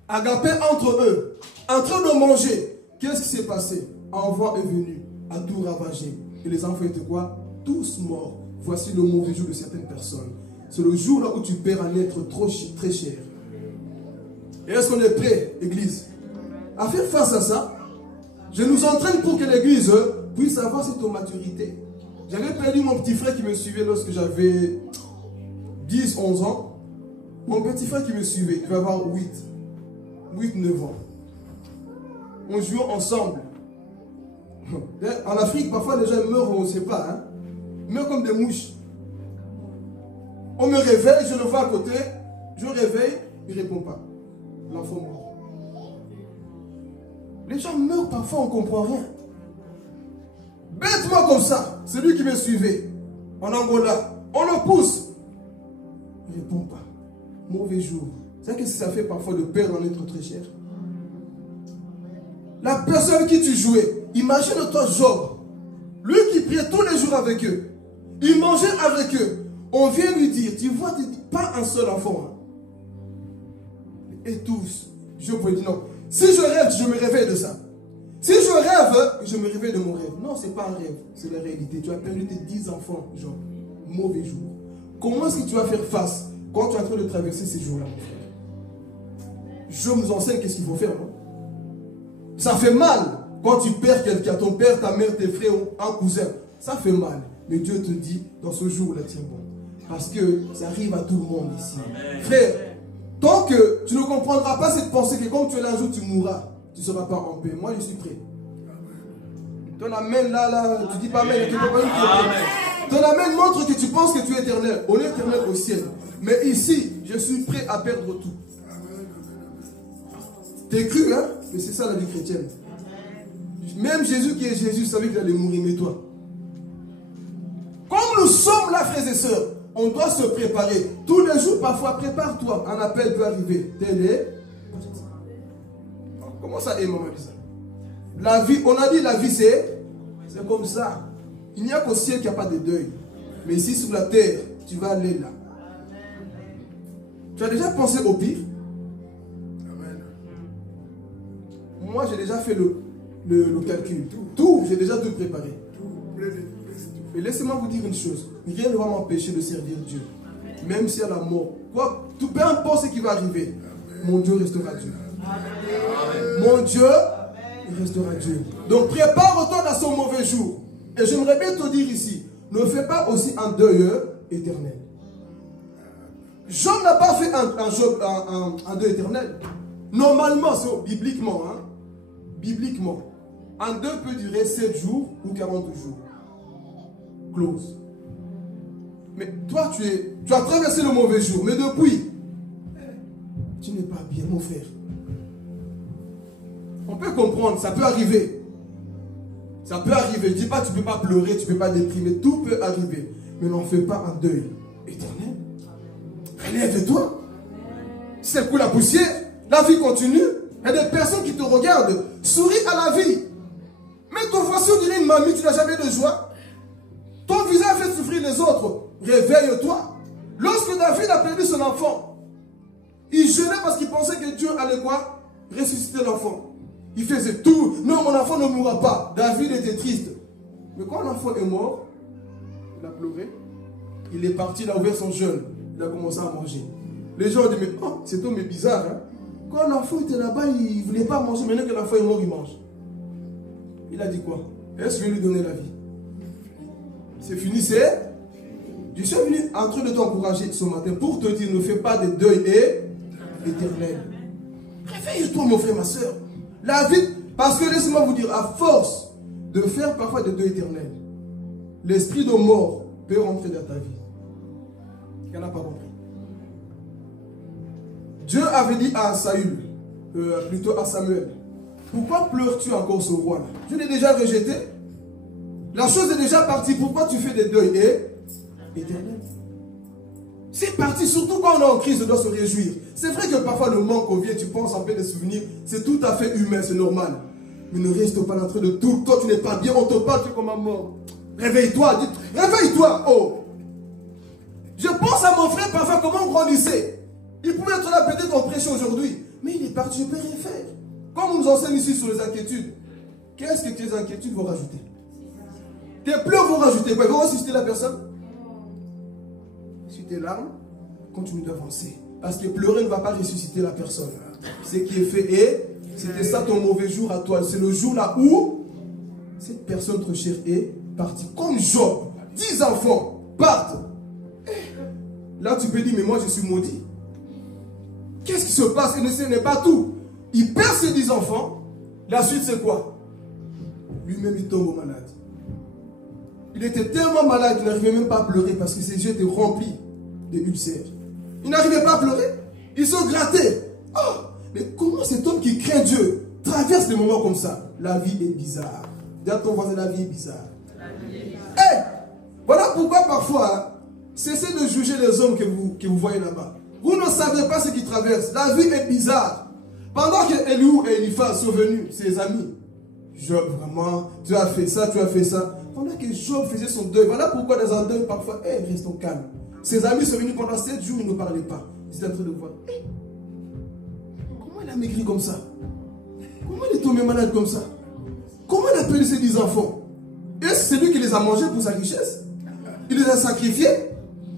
Agapés entre eux, en train de manger. Qu'est-ce qui s'est passé? Un vent est venu, a tout ravagé. Et les enfants étaient quoi? Tous morts. Voici le mauvais jour de certaines personnes. C'est le jour là où tu perds un être très cher. Et est-ce qu'on est prêt, Église, à faire face à ça? Je nous entraîne pour que l'Église puisse avoir cette maturité. J'avais perdu mon petit frère qui me suivait lorsque j'avais 10, 11 ans. Mon petit frère qui me suivait, il va avoir 8, 9 ans. On jouait ensemble. En Afrique, parfois les gens meurent, on ne sait pas. Hein? Ils meurent comme des mouches. On me réveille, je le vois à côté. Je réveille, il ne répond pas. L'enfant mort. Les gens meurent parfois, on ne comprend rien. Bêtement comme ça, c'est lui qui me suivait. En Angola, on le pousse. Il ne répond pas. Mauvais jour. Vous savez ce que ça fait parfois de perdre un être très cher? La personne avec qui tu jouais, imagine-toi Job. Lui qui priait tous les jours avec eux. Il mangeait avec eux. On vient lui dire, tu vois, pas un seul enfant. Hein. Et tous. Job lui dit non. Si je rêve, je me réveille de ça. Si je rêve, je me réveille de mon rêve. Non, ce n'est pas un rêve, c'est la réalité. Tu as perdu tes 10 enfants, Job. Mauvais jour. Comment est-ce que tu vas faire face quand tu es en train de traverser ces jours-là, mon frère? Job nous enseigne qu'est-ce qu'il faut faire, non? Ça fait mal quand tu perds quelqu'un, ton père, ta mère, tes frères, un cousin. Ça fait mal. Mais Dieu te dit, dans ce jour-là, tiens bon. Parce que ça arrive à tout le monde ici. Amen. Frère, tant que tu ne comprendras pas cette pensée que comme tu es là un jour, tu mourras, tu ne seras pas en paix. Moi, je suis prêt. Ton amen là, tu dis pas amen. Tu peux pas dire ton amen montre que tu penses que tu es éternel. On est éternel au ciel. Mais ici, je suis prêt à perdre tout. T'es cru, hein? Mais c'est ça la vie chrétienne. Même Jésus qui est Jésus savait qu'il allait mourir, mais toi. Comme nous sommes là, frères et sœurs, on doit se préparer. Tous les jours, parfois, prépare-toi. Un appel peut arriver. Télé. Comment ça est, maman Lisa? La vie, on a dit la vie, c'est comme ça. Il n'y a qu'au ciel qu'il n'y a pas de deuil. Mais ici, sur la terre, tu vas aller là. Tu as déjà pensé au pire? Moi, j'ai déjà fait le calcul. Tout, j'ai déjà tout préparé. Et laissez-moi vous dire une chose. Rien ne va m'empêcher de servir Dieu. Même s'il y a la mort. Quoi, tout, peu importe ce qui va arriver, mon Dieu restera Dieu. Mon Dieu restera Dieu. Donc prépare-toi à son mauvais jour. Et j'aimerais bien te dire ici, ne fais pas aussi un deuil éternel. Job n'a pas fait un deuil éternel. Normalement, c'est bibliquement, hein, bibliquement, un deuil peut durer 7 jours ou 40 jours. Close. Mais toi, tu as traversé le mauvais jour, mais depuis, tu n'es pas bien, mon frère. On peut comprendre, ça peut arriver. Ça peut arriver. Je ne dis pas que tu ne peux pas pleurer, tu ne peux pas déprimer, tout peut arriver. Mais n'en fais pas un deuil éternel. Relève-toi. C'est pour la poussière. La vie continue. Il y a des personnes qui te regardent. Souris à la vie. Mais ton voici, on dirait une mamie, tu n'as jamais de joie. Ton visage fait souffrir les autres. Réveille-toi. Lorsque David a perdu son enfant, il jeûnait parce qu'il pensait que Dieu allait quoi? Ressusciter l'enfant. Il faisait tout. Non, mon enfant ne mourra pas. David était triste. Mais quand l'enfant est mort, il a pleuré. Il est parti, il a ouvert son jeûne. Il a commencé à manger. Les gens ont dit, mais oh, cet homme est bizarre. Hein? Quand l'enfant était là-bas, il ne voulait pas manger. Maintenant que l'enfant est mort, il mange. Il a dit quoi? Est-ce que je vais lui donner la vie? C'est fini, c'est... Je suis venu en train de t'encourager ce matin pour te dire, ne fais pas de deuil éternel. Réveille-toi, mon frère, ma soeur. La vie, parce que laissez-moi vous dire, à force de faire parfois des deuils éternels, l'esprit de mort peut rentrer dans ta vie. Il n'y en a pas compris. Dieu avait dit à Saül, plutôt à Samuel, pourquoi pleures-tu encore ce roi-là? Je l'ai déjà rejeté. La chose est déjà partie. Pourquoi tu fais des deuils éternels? C'est parti, surtout quand on est en crise, on doit se réjouir. C'est vrai que parfois le manque vient, tu penses un peu des souvenirs, c'est tout à fait humain, c'est normal. Mais ne reste pas en train de tout. Toi, tu n'es pas bien, on te parle, tu es comme un mort. Réveille-toi, réveille-toi, oh! Je pense à mon frère parfois, comment on grandissait. Il pouvait être là peut-être en prêcher aujourd'hui, mais il est parti, je ne peux rien faire. Comme on nous enseigne ici sur les inquiétudes, qu'est-ce que tes inquiétudes vont rajouter? Tes pleurs vont rajouter quoi? Ils vont ressusciter la personne? Sur tes larmes, continue d'avancer. Parce que pleurer ne va pas ressusciter la personne. Ce qui est fait est, c'était ça ton mauvais jour à toi. C'est le jour là où cette personne trop chère est partie. Comme Job, 10 enfants partent. Là tu peux dire, mais moi je suis maudit. Qu'est-ce qui se passe? Et ce n'est pas tout. Il perd ses 10 enfants. La suite c'est quoi? Lui-même il tombe malade. Il était tellement malade qu'il n'arrivait même pas à pleurer parce que ses yeux étaient remplis d'ulcères. Il n'arrivait pas à pleurer. Ils se grattaient. Oh, mais comment cet homme qui craint Dieu traverse des moments comme ça? La vie est bizarre. Dis à ton voisin, la vie est bizarre. Hey, voilà pourquoi parfois, cessez de juger les hommes que vous voyez là-bas. Vous ne savez pas ce qu'ils traversent. La vie est bizarre. Pendant que Eliou et Eliphaz sont venus, ses amis, Job, vraiment, tu as fait ça, tu as fait ça. Pendant que Job faisait son deuil, voilà pourquoi dans un deuil, parfois, restons calmes. Ses amis sont venus pendant 7 jours, ils ne parlaient pas. Ils étaient en train de voir. Comment il a maigri comme ça? Comment il est tombé malade comme ça? Comment il a perdu ses 10 enfants? Est-ce que c'est lui qui les a mangés pour sa richesse? Il les a sacrifiés?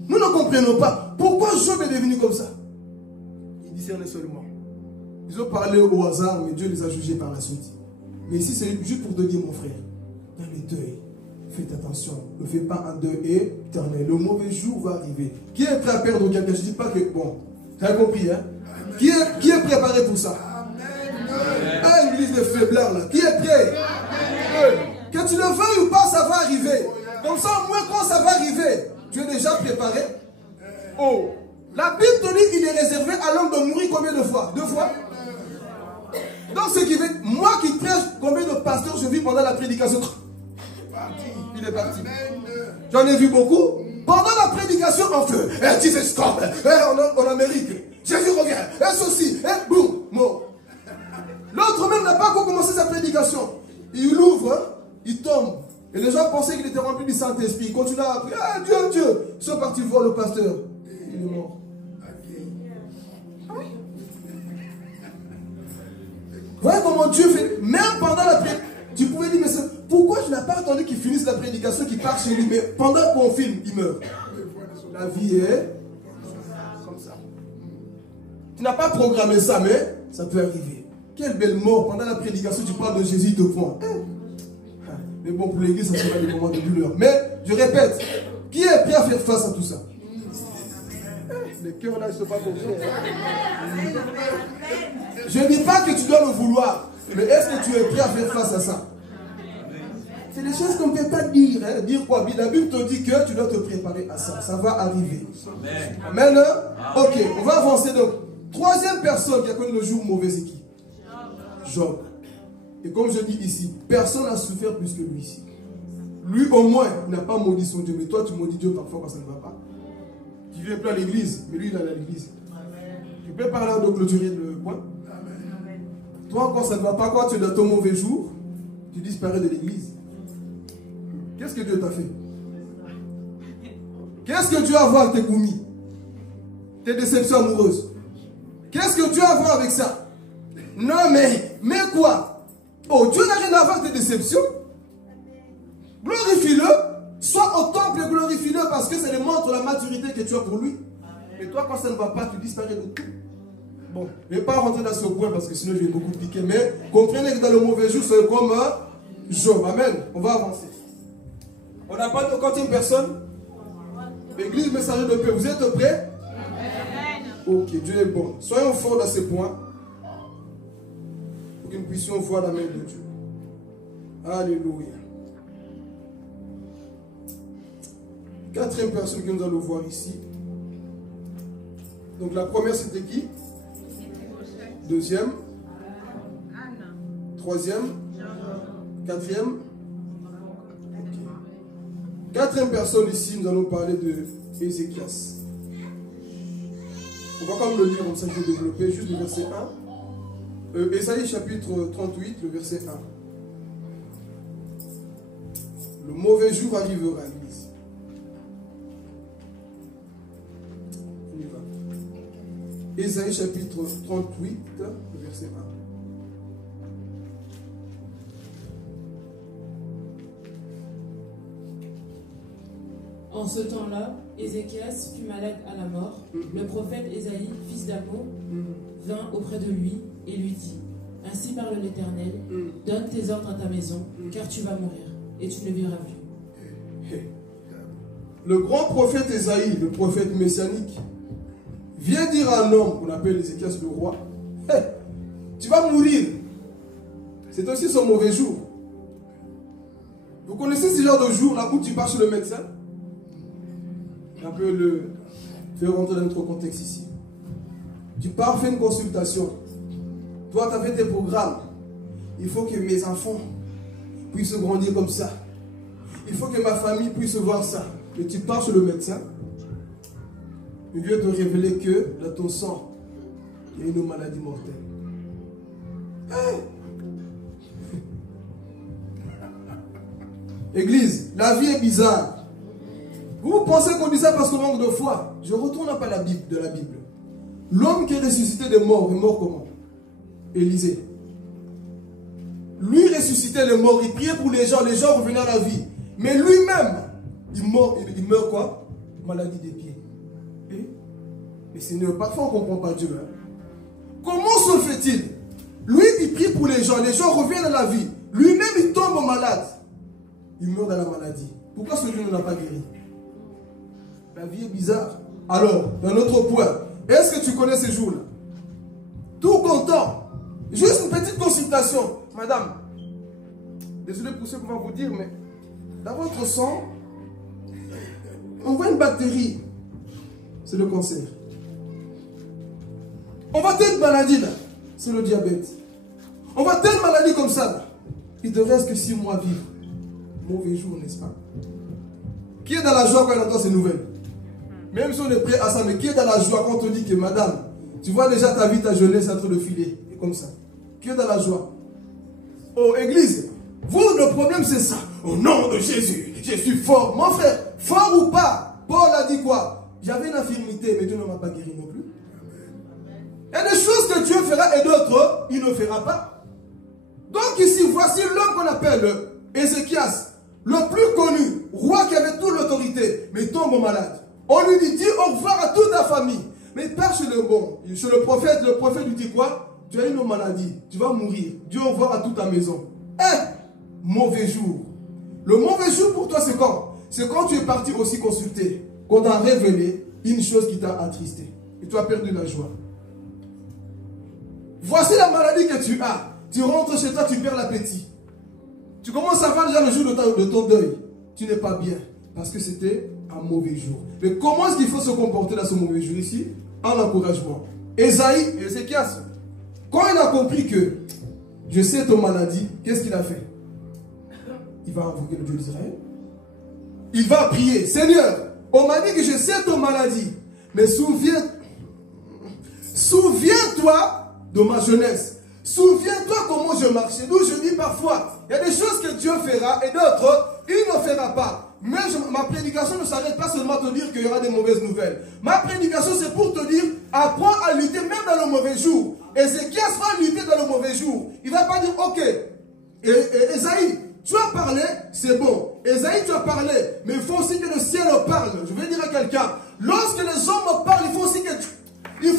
Nous ne comprenons pas. Pourquoi Job est devenu comme ça? Il discernait seulement. Ils ont parlé au hasard, mais Dieu les a jugés par la suite. Mais ici, c'est juste pour te dire, mon frère, dans les deuils, faites attention. Ne fais pas un deuil éternel. Le mauvais jour va arriver. Qui est prêt à perdre quelqu'un? Je ne dis pas que... Bon, tu as compris, hein? Qui est préparé pour ça? Une église de faiblards, là. Qui est prêt? Que tu le veuilles ou pas, ça va arriver. Comme ça, au moins, quand ça va arriver, tu es déjà préparé. Oh! La Bible te dit qu'il est réservé à l'homme de mourir combien de fois? 2 fois? Donc, ce qui veut... Moi qui prêche, combien de pasteurs je vis pendant la prédication? Il est parti. J'en ai vu beaucoup. Pendant la prédication, en feu. Jesus stop. En Amérique. Jésus regarde. Ceci. Boum. Mort. L'autre même n'a pas encore commencé sa prédication. Il ouvre. Il tombe. Et les gens pensaient qu'il était rempli du Saint-Esprit. Il continue à prier. Dieu, Dieu. Ils sont partis voir le pasteur. Il est mort. Voyez comment Dieu fait. Même pendant la prédication. Tu pouvais dire, mais pourquoi je n'ai pas attendu qu'il finisse la prédication, qu'il part chez lui, mais pendant qu'on filme, il meurt. La vie est comme ça. Tu n'as pas programmé ça, mais ça peut arriver. Quelle belle mort. Pendant la prédication, tu parles de Jésus, de point. Mais bon, pour l'église, ça sera des moments de douleur. Mais, je répète, qui est prêt à faire face à tout ça? Les cœurs là, ils ne sont pas concrets. Je ne dis pas que tu dois le vouloir. Mais est-ce que tu es prêt à faire face à ça? C'est des choses qu'on ne peut pas dire. Hein. Dire quoi? La Bible te dit que tu dois te préparer à ça. Ça va arriver. Amen. Amen. Ok, on va avancer donc. Troisième personne qui a connu le jour mauvais, c'est qui? Job. Et comme je dis ici, personne n'a souffert plus que lui ici. Lui au moins, il n'a pas maudit son Dieu. Mais toi, tu maudis Dieu parfois quand ça ne va pas. Tu viens plus à l'église, mais lui, il est à l'église. Tu peux parler de clôturer le point. Toi, quand ça ne va pas, quand tu es dans ton mauvais jour, tu disparais de l'église. Qu'est-ce que Dieu t'a fait? Qu'est-ce que Dieu a à voir avec tes goumis? Tes déceptions amoureuses? Qu'est-ce que Dieu a à voir avec ça? Non, mais quoi? Oh, Dieu n'a rien à voir avec tes déceptions. Glorifie-le. Sois au temple et glorifie-le parce que ça démontre la maturité que tu as pour lui. Et toi, quand ça ne va pas, tu disparais de tout. Bon, je ne vais pas rentrer dans ce point parce que sinon je vais beaucoup piquer. Mais comprenez que dans le mauvais jour, c'est comme Job. Amen. On va avancer. On n'a pas de quantième personne. L'église messager de paix. Vous êtes prêts? Ok, Dieu est bon. Soyons forts dans ces points. Pour que nous puissions voir la main de Dieu. Alléluia. Quatrième personne que nous allons voir ici. Donc la première c'était qui? Deuxième. Troisième. Quatrième. Okay. Quatrième personne ici, nous allons parler de Ézéchias. On va quand même le lire, comme ça je vais développer juste le verset 1. Ésaïe chapitre 38, le verset 1. Le mauvais jour arrivera, l'église. Ésaïe chapitre 38, verset 1. En ce temps-là, Ézéchias fut malade à la mort. Le prophète Ésaïe, fils d'Amo, vint auprès de lui et lui dit: Ainsi parle l'Éternel, donne tes ordres à ta maison, car tu vas mourir, et tu ne vivras plus. Le grand prophète Ésaïe, le prophète messianique, vient dire à un homme qu'on appelle Ézéchias le roi: hey, tu vas mourir. C'est aussi son mauvais jour. Vous connaissez ce genre de jour là où tu pars chez le médecin? Un peu le faire rentrer dans notre contexte ici. Tu pars faire une consultation. Toi, tu as fait tes programmes. Il faut que mes enfants puissent grandir comme ça. Il faut que ma famille puisse voir ça. Et tu pars chez le médecin. Il vient te révéler que dans ton sang, il y a une maladie mortelle. Hey! Église, la vie est bizarre. Vous pensez qu'on dit ça parce qu'on manque de foi? Je retourne un peu à la Bible, de la Bible. L'homme qui est ressuscité des morts, est mort comment? Élisée. Lui ressuscitait les morts, il priait pour les gens revenaient à la vie. Mais lui-même, il meurt quoi? Maladie des pieds. Mais Seigneur, parfois on ne comprend pas Dieu. Hein? Comment se fait-il? Lui, il prie pour les gens reviennent à la vie. Lui-même, il tombe malade. Il meurt dans la maladie. Pourquoi ce Dieu ne l'a pas guéri? La vie est bizarre. Alors, d'un autre point, est-ce que tu connais ces jours-là? Tout content. Juste une petite consultation. Madame, désolé pour ce qu'on va vous dire, mais dans votre sang, on voit une bactérie. C'est le cancer. On voit telle maladie là. C'est le diabète. On voit telle maladie comme ça là. Il te reste que 6 mois à vivre. Mauvais jour, n'est-ce pas? Qui est dans la joie quand il entend ces nouvelles? Même si on est prêt à ça, mais qui est dans la joie quand on te dit que madame, tu vois déjà ta vie, ta jeunesse en train de filer, et comme ça? Qui est dans la joie? Oh, église, vous, le problème c'est ça. Au nom de Jésus, je suis fort. Mon frère, fort ou pas, Paul a dit quoi? J'avais une infirmité, mais Dieu ne m'a pas guéri non plus. Il y a des choses que Dieu fera et d'autres, il ne fera pas. Donc ici, voici l'homme qu'on appelle Ézéchias, le plus connu, roi qui avait toute l'autorité, mais il tombe malade. On lui dit, dis au revoir à toute ta famille. Mais pars chez le prophète lui dit quoi? Tu as une maladie, tu vas mourir. Dis au revoir à toute ta maison. Mauvais jour. Le mauvais jour pour toi, c'est quand? C'est quand tu es parti aussi consulter, qu'on t'a révélé une chose qui t'a attristé. Et tu as perdu la joie. Voici la maladie que tu as. Tu rentres chez toi, tu perds l'appétit. Tu commences à voir déjà le jour de ton deuil. Tu n'es pas bien. Parce que c'était un mauvais jour. Mais comment est-ce qu'il faut se comporter dans ce mauvais jour ici? En encouragement. Ézéchias, quand il a compris que je sais ton maladie, qu'est-ce qu'il a fait? Il va invoquer le Dieu d'Israël. Il va prier. Seigneur, on m'a dit que je sais ton maladie. Mais souviens-toi de ma jeunesse. Souviens-toi comment je marchais. Nous, je dis parfois, il y a des choses que Dieu fera et d'autres, il ne fera pas. Mais ma prédication ne s'arrête pas seulement à te dire qu'il y aura des mauvaises nouvelles. Ma prédication, c'est pour te dire, apprends à lutter même dans le mauvais jour. Ézéchias va lutter dans le mauvais jour. Il ne va pas dire, ok, Ésaïe, tu as parlé, c'est bon. Ésaïe, tu as parlé, mais il faut aussi que le ciel parle. Je vais dire à quelqu'un, lorsque les hommes parlent, il faut aussi que Dieu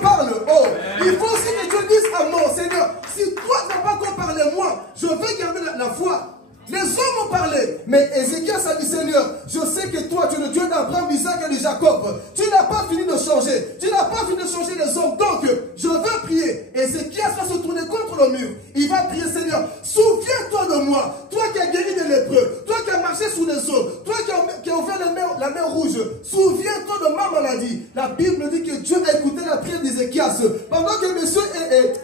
parle. Oh, il faut aussi que Dieu dise à mon Seigneur, si toi tu n'as pas encore parlé, moi, je vais garder la foi. Les hommes ont parlé, mais Ézéchias a dit, Seigneur, je sais que toi, tu es le Dieu d'Abraham, d'Isaac et de Jacob. Tu n'as pas fini de changer. Tu n'as pas fini de changer les hommes. Donc, je veux prier. Ézéchias va se tourner contre le mur. Il va prier, Seigneur, souviens-toi de moi. Toi qui as guéri des lépreux. Toi qui as marché sous les eaux. Toi qui as ouvert la mer rouge. Souviens-toi de ma maladie. La Bible dit que Dieu a écouté la prière d'Ézéchias. Pendant que monsieur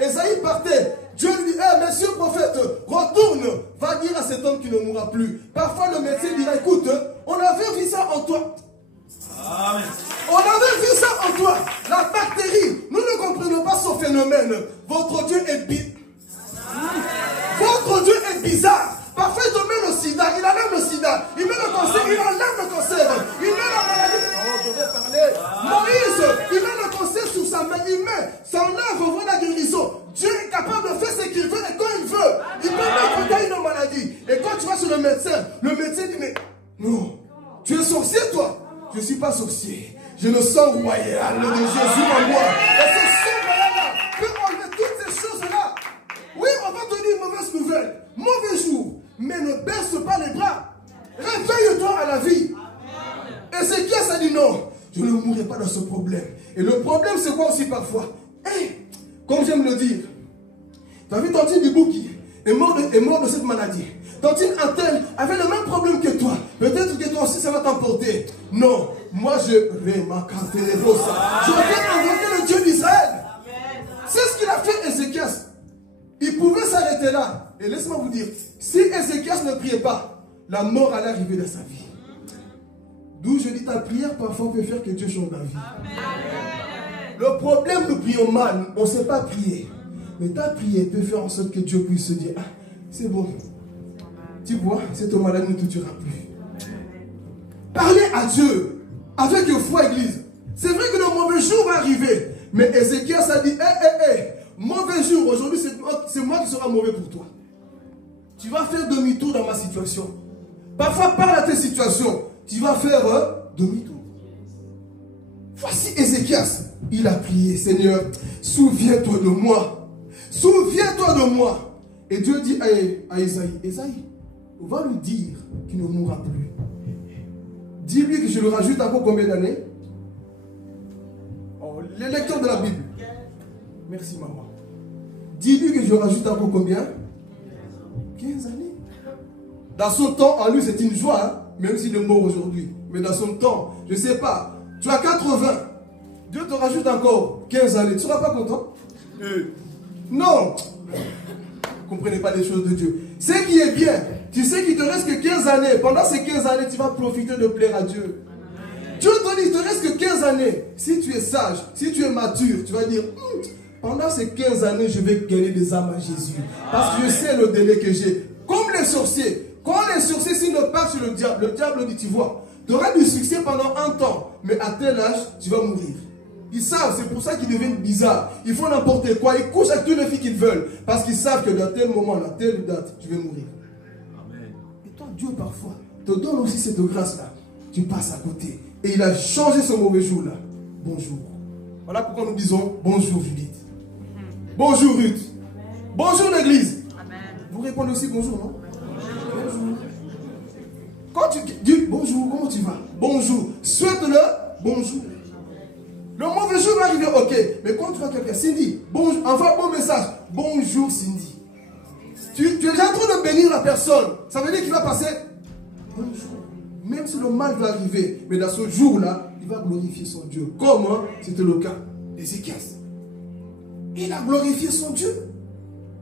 Ésaïe partait, Dieu lui dit, monsieur prophète, retourne, va dire à cet homme qui ne mourra plus. Parfois le médecin dira, écoute, on avait vu ça en toi. Amen. On avait vu ça en toi. La bactérie, nous ne comprenons pas ce phénomène. Votre Dieu est Votre Dieu est bizarre. Parfois il te met le sida, il enlève le sida. Il met le cancer, il enlève le cancer. Il met la maladie. Oh, je vais parler. Moïse, il met le cancer sur sa main. il met son œuvre vers la guérison. Dieu est capable de faire ce qu'il veut et quand il veut. Il peut mettre dans une maladie. Et quand tu vas sur le médecin dit, mais non, tu es sorcier toi. Je ne suis pas sorcier. J'ai le sang royal de Jésus en moi. Et ce sang royal-là peut enlever toutes ces choses-là. Oui, on va donner une mauvaise nouvelle. Mauvais jour. Mais ne baisse pas les bras. Réveille-toi à la vie. Et c'est qui ça dit non. Je ne mourrai pas dans ce problème. Et le problème, c'est quoi aussi parfois? Comme j'aime le dire, tu as vu Tantine Dibou qui est mort de cette maladie. Tantine Antel avait le même problème que toi. Peut-être que toi aussi, ça va t'emporter. Non, moi je vais m'accanter les roses. Je vais invoquer le Dieu d'Israël. C'est ce qu'il a fait Ézéchias. Il pouvait s'arrêter là. Et laisse-moi vous dire, si Ézéchias ne priait pas, la mort allait arriver dans sa vie. D'où je dis, ta prière parfois peut faire que Dieu change ta vie. Amen. Le problème, nous prions mal, on ne sait pas prier. Mais ta prière peut faire en sorte que Dieu puisse se dire, ah, c'est bon. Tu vois, cette maladie ne te tuera plus. Parlez à Dieu avec foi, Église. C'est vrai que le mauvais jour va arriver. Mais Ézéchias a dit, mauvais jour, aujourd'hui c'est moi qui sera mauvais pour toi. Tu vas faire demi-tour dans ma situation. Parfois, parle à tes situations. Tu vas faire demi-tour. Voici Ézéchias. Il a prié, Seigneur, souviens-toi de moi. Souviens-toi de moi. Et Dieu dit à Esaïe, on va lui dire qu'il ne mourra plus. Dis-lui que je le rajoute encore combien d'années? Oh, les lecteurs de la Bible. Merci maman. Dis-lui que je rajoute encore combien? 15 années. Dans son temps, en lui c'est une joie, hein? Même s'il est mort aujourd'hui. Mais dans son temps, je ne sais pas, tu as 80. Dieu te rajoute encore 15 années. Tu ne seras pas content? Non. Vous ne comprenez pas les choses de Dieu. Ce qui est bien, tu sais qu'il ne te reste que 15 années. Pendant ces 15 années, tu vas profiter de plaire à Dieu. Dieu te dit, il ne te reste que 15 années. Si tu es sage, si tu es mature, tu vas dire, pendant ces 15 années, je vais gagner des âmes à Jésus. Parce que je sais le délai que j'ai. Comme les sorciers. Quand les sorciers, s'ils ne partent sur le diable dit, tu vois, tu auras du succès pendant un temps, mais à tel âge, tu vas mourir. Ils savent, c'est pour ça qu'ils deviennent bizarres. Ils font n'importe quoi, ils couchent avec toutes les filles qu'ils veulent, parce qu'ils savent que dans tel moment, à telle date, tu vas mourir. Amen. Et toi, Dieu, parfois, te donne aussi cette grâce-là. Tu passes à côté. Et il a changé ce mauvais jour-là. Bonjour. Voilà pourquoi nous disons bonjour, Judith. Bonjour, Ruth. Bonjour, l'église. Vous répondez aussi bonjour, non? Bonjour. Quand tu dis bonjour, comment tu vas? Bonjour. Souhaite-le bonjour. Le mauvais jour va arriver, ok. Mais quand tu vois quelqu'un, Cindy, bonjour, envoie un bon message. Bonjour, Cindy. Tu es déjà en train de bénir la personne. Ça veut dire qu'il va passer bonjour. Même si le mal va arriver, mais dans ce jour-là, il va glorifier son Dieu. Comme c'était le cas d'Ézéchias. Il a glorifié son Dieu.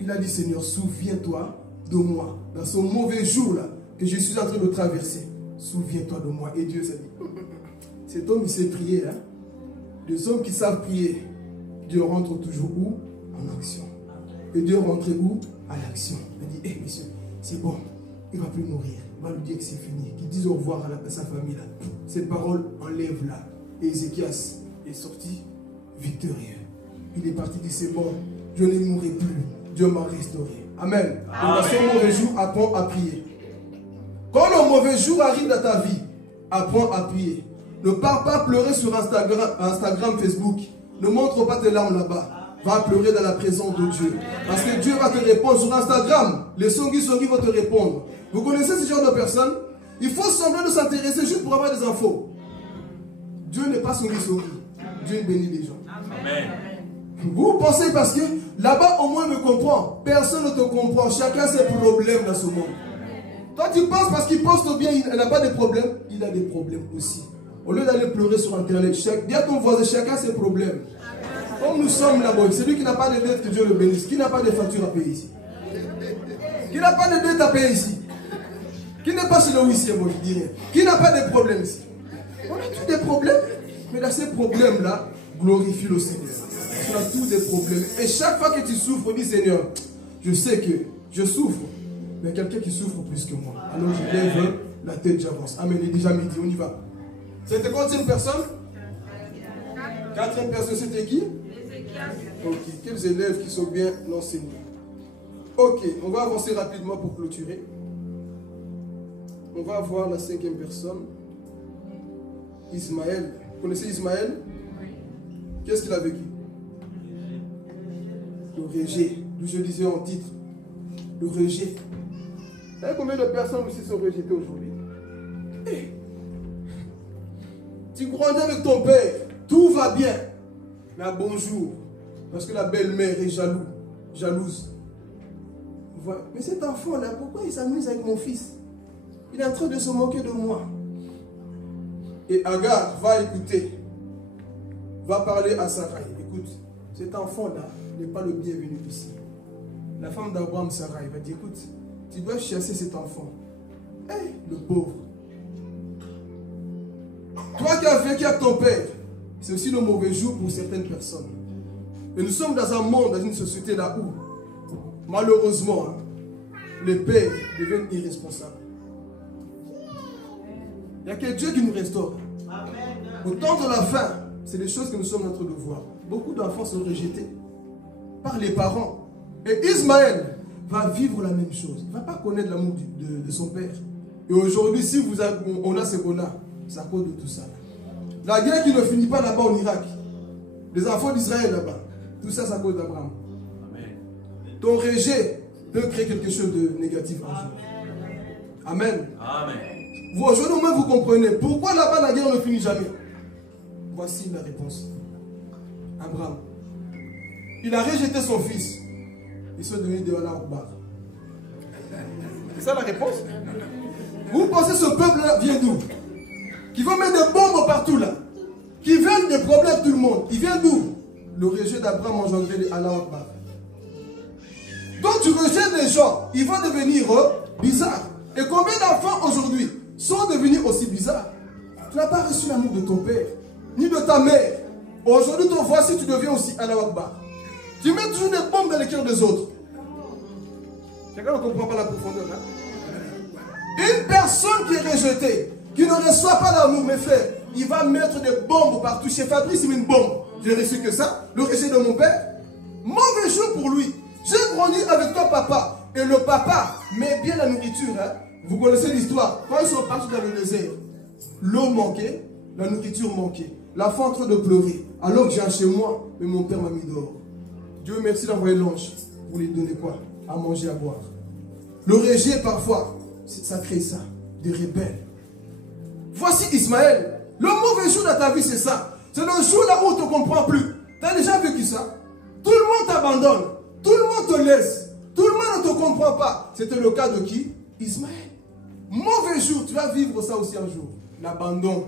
Il a dit, Seigneur, souviens-toi de moi. Dans ce mauvais jour-là, que je suis en train de traverser. Souviens-toi de moi. Et Dieu s'est dit, cet homme, il sait prier. Hein? Les hommes qui savent prier, Dieu rentre toujours où? En action. Et Dieu rentre où? À l'action. Il dit, monsieur, c'est bon. Il ne va plus mourir. Il va lui dire que c'est fini. Qu'il dise au revoir à sa famille. Là. Ces paroles enlèvent là. Et Ézéchias est sorti victorieux. Il est parti, il dit, c'est bon. Je ne mourrai plus. Dieu m'a restauré. Amen. Donc, dans ce mauvais jour, apprends à prier. Quand le mauvais jour arrive dans ta vie, apprends à prier. Ne pars pas pleurer sur Instagram, Facebook. Ne montre pas tes larmes là-bas. Va pleurer dans la présence de Dieu. Parce que Dieu va te répondre sur Instagram. Les songis vont te répondre. Vous connaissez ce genre de personnes? Il faut sembler de s'intéresser juste pour avoir des infos. Dieu n'est pas songis. Dieu bénit les gens. Amen. Vous pensez parce que là-bas au moins me comprend. Personne ne te comprend. Chacun ses problèmes dans ce monde. Toi tu penses parce qu'il poste bien, il n'a pas de problème. Il a des problèmes aussi. Au lieu d'aller pleurer sur internet, dis à ton voisin, chacun ses problèmes. Comme nous sommes là-bas, celui qui n'a pas de dette, que Dieu le bénisse. Qui n'a pas de facture à payer ici? Qui n'a pas de dette à payer ici? Qui n'est pas chez le huissier, moi je dis rien. Qui n'a pas de problème ici? On a tous des problèmes, mais dans ces problèmes-là, glorifie le Seigneur. Tu as tous des problèmes. Et chaque fois que tu souffres, dis Seigneur, je sais que je souffre, mais quelqu'un qui souffre plus que moi. Alors je lève la tête, j'avance. Amen. Il est déjà midi, on y va. C'était combien de personnes? 4e personne, c'était qui? Ok, quels élèves qui sont bien enseignés. Ok, on va avancer rapidement pour clôturer. On va voir la 5e personne. Ismaël. Vous connaissez Ismaël? Oui. Qu'est-ce qu'il a vécu? Le rejet. D'où je disais en titre. Le rejet. Vous savez combien de personnes aussi sont rejetées aujourd'hui? Tu grandis avec ton père, tout va bien. Mais bonjour, parce que la belle-mère est jalouse. Voilà. Mais cet enfant-là, pourquoi il s'amuse avec mon fils? Il est en train de se moquer de moi. Et Agar va écouter, va parler à Sarai. Écoute, cet enfant-là n'est pas le bienvenu ici. La femme d'Abraham, Sarai, va dire, écoute, tu dois chasser cet enfant. Le pauvre. Toi qui as vécu avec ton père, c'est aussi le mauvais jour pour certaines personnes. Et nous sommes dans un monde, dans une société là où, malheureusement, les pères deviennent irresponsables. Il n'y a que Dieu qui nous restaure. Au temps de la fin, c'est des choses que nous sommes en train de voir. Beaucoup d'enfants sont rejetés par les parents. Et Ismaël va vivre la même chose. Il ne va pas connaître l'amour de son père. Et aujourd'hui, si on a ce qu'on-là, c'est à cause de tout ça. La guerre qui ne finit pas là-bas en Irak. Les enfants d'Israël là-bas. Tout ça, c'est à cause d'Abraham. Ton rejet peut créer quelque chose de négatif en jour. Amen. Amen. Vous, aujourd'hui, même vous comprenez pourquoi là-bas la guerre ne finit jamais. Voici la réponse. Abraham. Il a rejeté son fils. Ils sont devenus des Allah-Akbar. C'est ça la réponse. Vous pensez ce peuple-là vient d'où? Qui va mettre des bombes partout là. Qui veulent des problèmes tout le monde. Il vient d'où? Le rejet d'Abraham engendré de Allah-Akbar. Donc tu rejettes les gens, ils vont devenir bizarres. Et combien d'enfants aujourd'hui sont devenus aussi bizarres? Tu n'as pas reçu l'amour de ton père, ni de ta mère. Aujourd'hui, ton voici, tu deviens aussi Allah-Akbar. Tu mets toujours des bombes dans les cœurs des autres. Chacun ne comprend pas la profondeur. Une personne qui est rejetée, qui ne reçoit pas l'amour, mes frères, il va mettre des bombes partout. Chez Fabrice, il met une bombe. J'ai reçu que ça, le rejet de mon père. Mauvais jour pour lui. J'ai grandi avec ton papa. Et le papa met bien la nourriture. Vous connaissez l'histoire. Quand ils sont partis dans le désert, l'eau manquait, la nourriture manquait. L'enfant en train de pleurer. Alors que j'ai un chez moi, mais mon père m'a mis dehors. Dieu merci d'envoyer l'ange pour lui donner quoi? À manger, à boire. Le rejet, parfois, ça crée ça. Des rebelles. Voici Ismaël. Le mauvais jour de ta vie, c'est ça. C'est le jour là où on ne te comprend plus. Tu as déjà vécu ça? Tout le monde t'abandonne. Tout le monde te laisse. Tout le monde ne te comprend pas. C'était le cas de qui? Ismaël. Mauvais jour, tu vas vivre ça aussi un jour. L'abandon.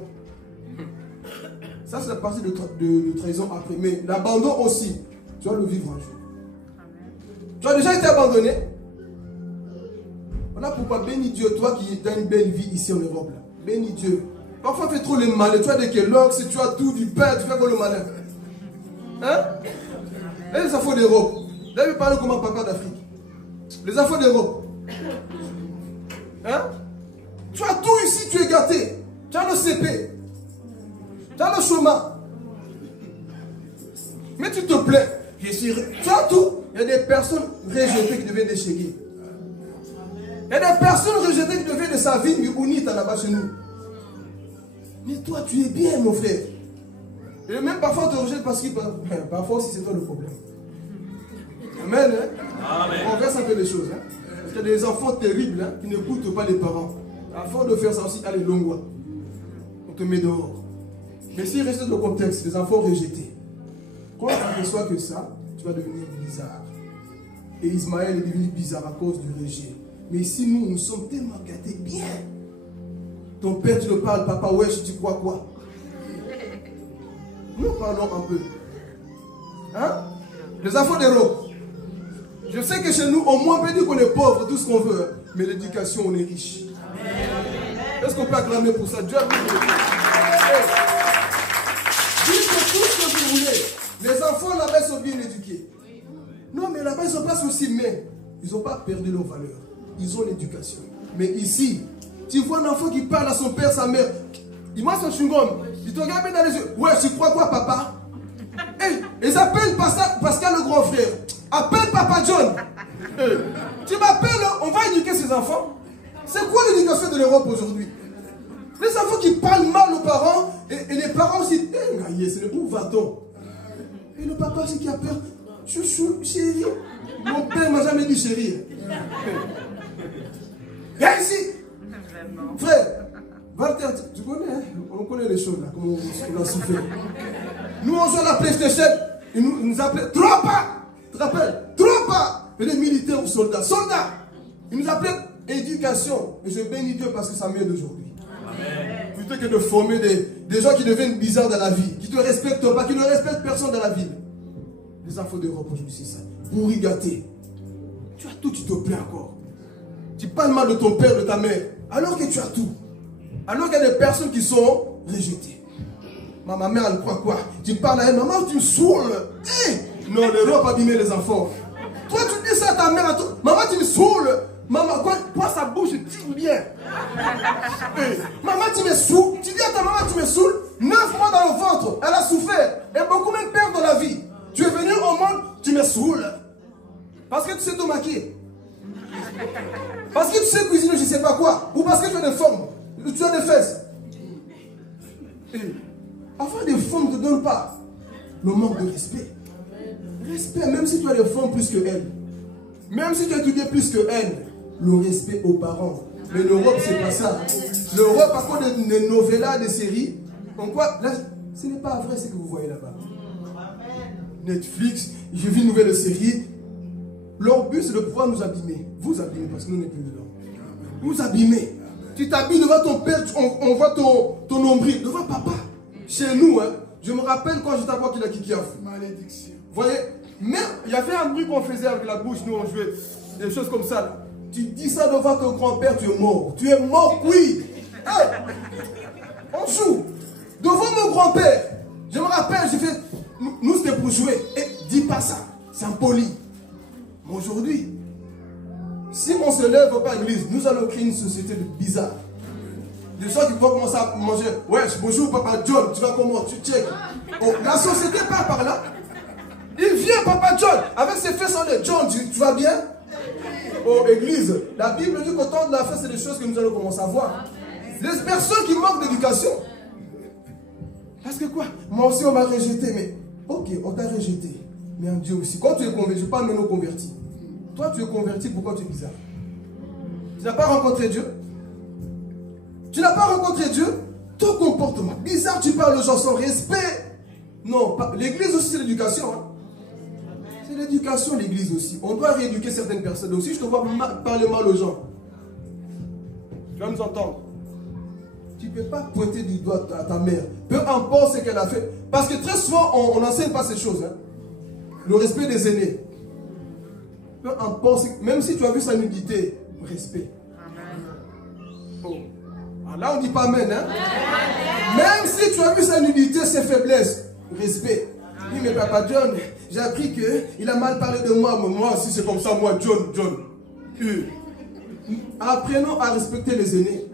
Ça, c'est la partie de trahison après. Mais l'abandon aussi, tu vas le vivre un jour. Tu as déjà été abandonné? Voilà pourquoi bénis Dieu, toi qui as une belle vie ici en Europe. Là. Bénis Dieu. Parfois, fais trop le malin. Tu as des Kellogg's, tu as tout du pain, tu fais quoi le malin? Hein? Et les enfants d'Europe. Là, je vais parler comme un papa d'Afrique. Les enfants d'Europe. Hein? Tu as tout ici, tu es gâté. Tu as le CP. Tu as le chômage. Mais tu te plains. Tu as tout. Il y a des personnes rejetées qui deviennent des chéris. Il y a des personnes rejetées qui deviennent de sa vie, mais unita là-bas chez nous. Mais toi, tu es bien, mon frère. Et même parfois, on te rejette parce que parfois aussi, c'est toi le problème. Amen. Hein? Amen. On verse un peu les choses. Hein? Parce qu'il y a des enfants terribles hein, qui n'écoutent pas les parents. Avant de faire ça aussi, allez, longue. On te met dehors. Mais s'il reste dans le contexte, les enfants rejetés. Quand tu reçois que ça, tu vas devenir bizarre. Et Ismaël est devenu bizarre à cause du rejet. Mais ici, nous sommes tellement gâtés bien. Ton père, tu le parles, papa, ouais, tu crois quoi? Nous parlons un peu. Hein? Les enfants d'Europe. Je sais que chez nous, au moins, on peut dire qu'on est pauvre, tout ce qu'on veut. Hein? Mais l'éducation, on est riche. Est-ce qu'on peut acclamer pour ça? Dieu a dit tout ce que vous voulez. Les enfants là-bas sont bien éduqués. Non, mais là-bas, ils sont pas soucis, mais ils n'ont pas perdu leur valeur. Ils ont l'éducation. Mais ici, tu vois un enfant qui parle à son père, sa mère. Il mange son chewing-gum. Il te regarde dans les yeux. Ouais, tu crois quoi, papa? Hey, ils appellent pas ça mon frère. Appelle Papa John. Tu m'appelles, on va éduquer ses enfants. C'est quoi l'éducation de l'Europe aujourd'hui? Les enfants qui parlent mal aux parents, et les parents aussi, où va-t-on? Et le papa, c'est qui a peur. Chouchou, chérie. Mon père m'a jamais dit chérie. Viens ici. Frère, Walter, tu connais, hein? On connaît les choses là, comment on a souffert. Nous, on joue à la PlayStation, ils nous appelaient trop pas. Tu te rappelles? Trop pas. Et les militaires ou soldats. Soldats. Ils nous appelaient éducation. Et je bénis Dieu parce que ça m'aide aujourd'hui. Plutôt que de former des gens qui deviennent bizarres dans la vie, qui ne te respectent pas, qui ne respectent personne dans la ville. Les enfants d'Europe aujourd'hui, c'est ça. Pourri gâté. Tu as tout, tu te plains encore. Tu parles mal de ton père, de ta mère, alors que tu as tout. Alors qu'il y a des personnes qui sont rejetées. Ma mère, elle croit quoi? Tu parles à elle, maman, tu me saoules. Hey! Non, l'Europe a abîmé les enfants. Toi, tu dis ça à ta mère, à toi. Maman, tu me saoules. Maman, quoi sa bouche tire bien. Hey. Maman, tu me saoules. Tu dis à ta maman, tu me saoules. 9 mois dans le ventre, elle a souffert. Et beaucoup même perdent dans la vie. Tu es venu au monde, tu me saoules. Parce que tu sais te maquiller. Parce que tu sais cuisiner, je ne sais pas quoi. Ou parce que tu as des formes. Tu as des fesses. Avoir des formes ne te donne pas le manque de respect. Respect, même si tu as des formes plus que elle. Même si tu as étudié plus que elle. Le respect aux parents. Mais l'Europe, c'est pas ça. L'Europe, à cause des novellas, des séries, en quoi, là, ce n'est pas vrai ce que vous voyez là-bas. Netflix, j'ai vu une nouvelle série. Leur but, c'est de pouvoir nous abîmer. Vous abîmer, parce que nous n'êtes plus dedans. Vous abîmer. Tu t'habilles devant ton père, on voit ton nombril, devant papa. Chez nous, hein, je me rappelle quand j'étais à quoi qu'il a kikiaf. Malédiction. Vous voyez, mais il y avait un bruit qu'on faisait avec la bouche, nous on jouait des choses comme ça. Là. Tu dis ça devant ton grand-père, tu es mort. Tu es mort, oui. Hey, on joue. Devant mon grand-père, je me rappelle, j'ai fait, nous c'était pour jouer. Et dis pas ça, c'est impoli. Mais aujourd'hui, si on se lève pas à l'église, nous allons créer une société de bizarres. Des gens qui vont commencer à manger. Ouais, bonjour papa John, tu vas comment? Tu check. Oh, la société part par là. Il vient papa John, avec ses fesses en l'air. John, tu vas bien? Oh, église, la Bible dit qu'au temps de la fête, c'est des choses que nous allons commencer à voir. Les personnes qui manquent d'éducation. Parce que quoi? Moi aussi on m'a rejeté, mais ok, on t'a rejeté. Mais en Dieu aussi. Quand tu es converti, je ne parle pas maintenant converti. Toi, tu es converti, pourquoi tu es bizarre? Tu n'as pas rencontré Dieu? Tu n'as pas rencontré Dieu? Ton comportement bizarre, tu parles aux gens sans respect. Non, l'église aussi, c'est l'éducation. Hein? C'est l'éducation, l'église aussi. On doit rééduquer certaines personnes aussi. Je te vois parler mal aux gens. Tu vas nous entendre. Tu ne peux pas pointer du doigt à ta mère. Peu importe ce qu'elle a fait. Parce que très souvent, on n'enseigne pas ces choses. Hein? Le respect des aînés. Peu importe, même si tu as vu sa nudité, respect. Oh. Ah, là, on ne dit pas amen. Hein? Même si tu as vu sa nudité, ses faiblesses, respect. Oui, mais papa John, j'ai appris qu'il a mal parlé de moi. Mais moi, si c'est comme ça, moi, John. Apprenons à respecter les aînés.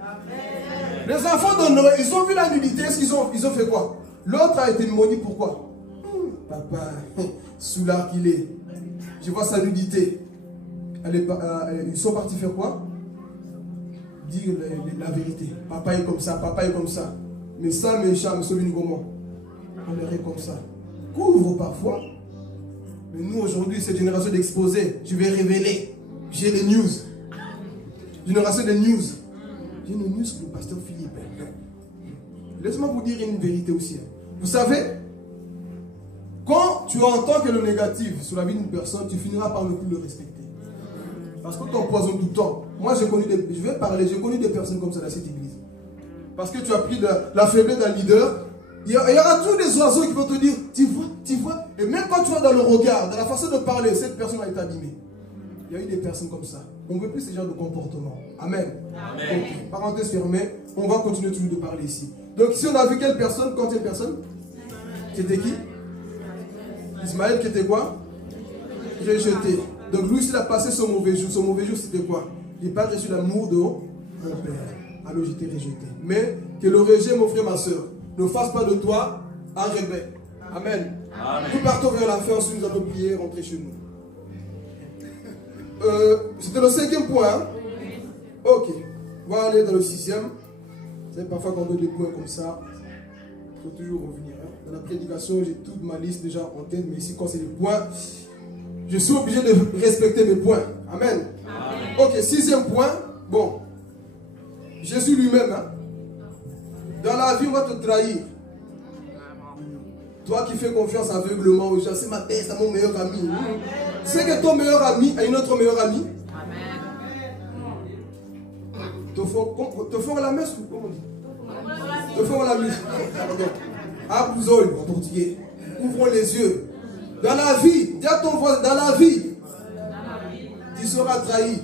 Les enfants de Noé, ils ont vu la nudité, ils ont fait quoi? L'autre a été maudit, pourquoi? Papa, soulard qu'il est. Je vois sa nudité. Ils sont partis faire quoi? Dire la vérité. Papa est comme ça, papa est comme ça. Mais ça, mes chats, me sauvent comment? On est comme ça. Couvre parfois. Mais nous, aujourd'hui, cette génération d'exposés, je vais révéler. J'ai les news. Génération de news. J'ai une news pour le pasteur Philippe. Laisse-moi vous dire une vérité aussi. Vous savez, quand tu entends que le négatif sur la vie d'une personne, tu finiras par ne plus le respecter. Parce que tu empoisonnes tout le temps. Moi, j'ai connu des personnes comme ça dans cette église. Parce que tu as pris la faiblesse d'un leader. Il y aura tous des oiseaux qui vont te dire, tu vois. Et même quand tu vas dans le regard, dans la façon de parler, cette personne a été abîmée. Il y a eu des personnes comme ça. On ne veut plus ce genre de comportement. Amen. Amen. Okay. Parenthèse fermée. On va continuer toujours de parler ici. Donc si on a vu quelle personne, quand quelle personne? C'était qui? Ismaël qui était quoi? Rejeté. Donc lui, il a passé son mauvais jour. Son mauvais jour, c'était quoi? Il n'a pas reçu l'amour de mon père. Alors j'étais rejeté. Mais que le rejet, mon frère, ma soeur, ne fasse pas de toi un rebelle. Amen. Nous partons vers la fin, ensuite nous allons prier, rentrer chez nous. C'était le 5e point. Hein? Ok. On va aller dans le 6e. C'est parfois qu'on donne des points comme ça. Il faut toujours revenir. Hein? Dans la prédication, j'ai toute ma liste déjà en tête, mais ici, quand c'est des points, je suis obligé de respecter mes points. Amen. Ok, 6e point. Bon. Jésus lui-même, hein? Dans la vie, on va te trahir. Toi qui fais confiance aveuglement aux gens, c'est ma bête, c'est mon meilleur ami. Tu sais que ton meilleur ami a une autre meilleure amie. Te font la messe ou comment on dit? Te font la messe. Abusol en portugais. Ouvrons les yeux. Dans la vie, dis à ton voisin, dans la vie, tu seras trahi.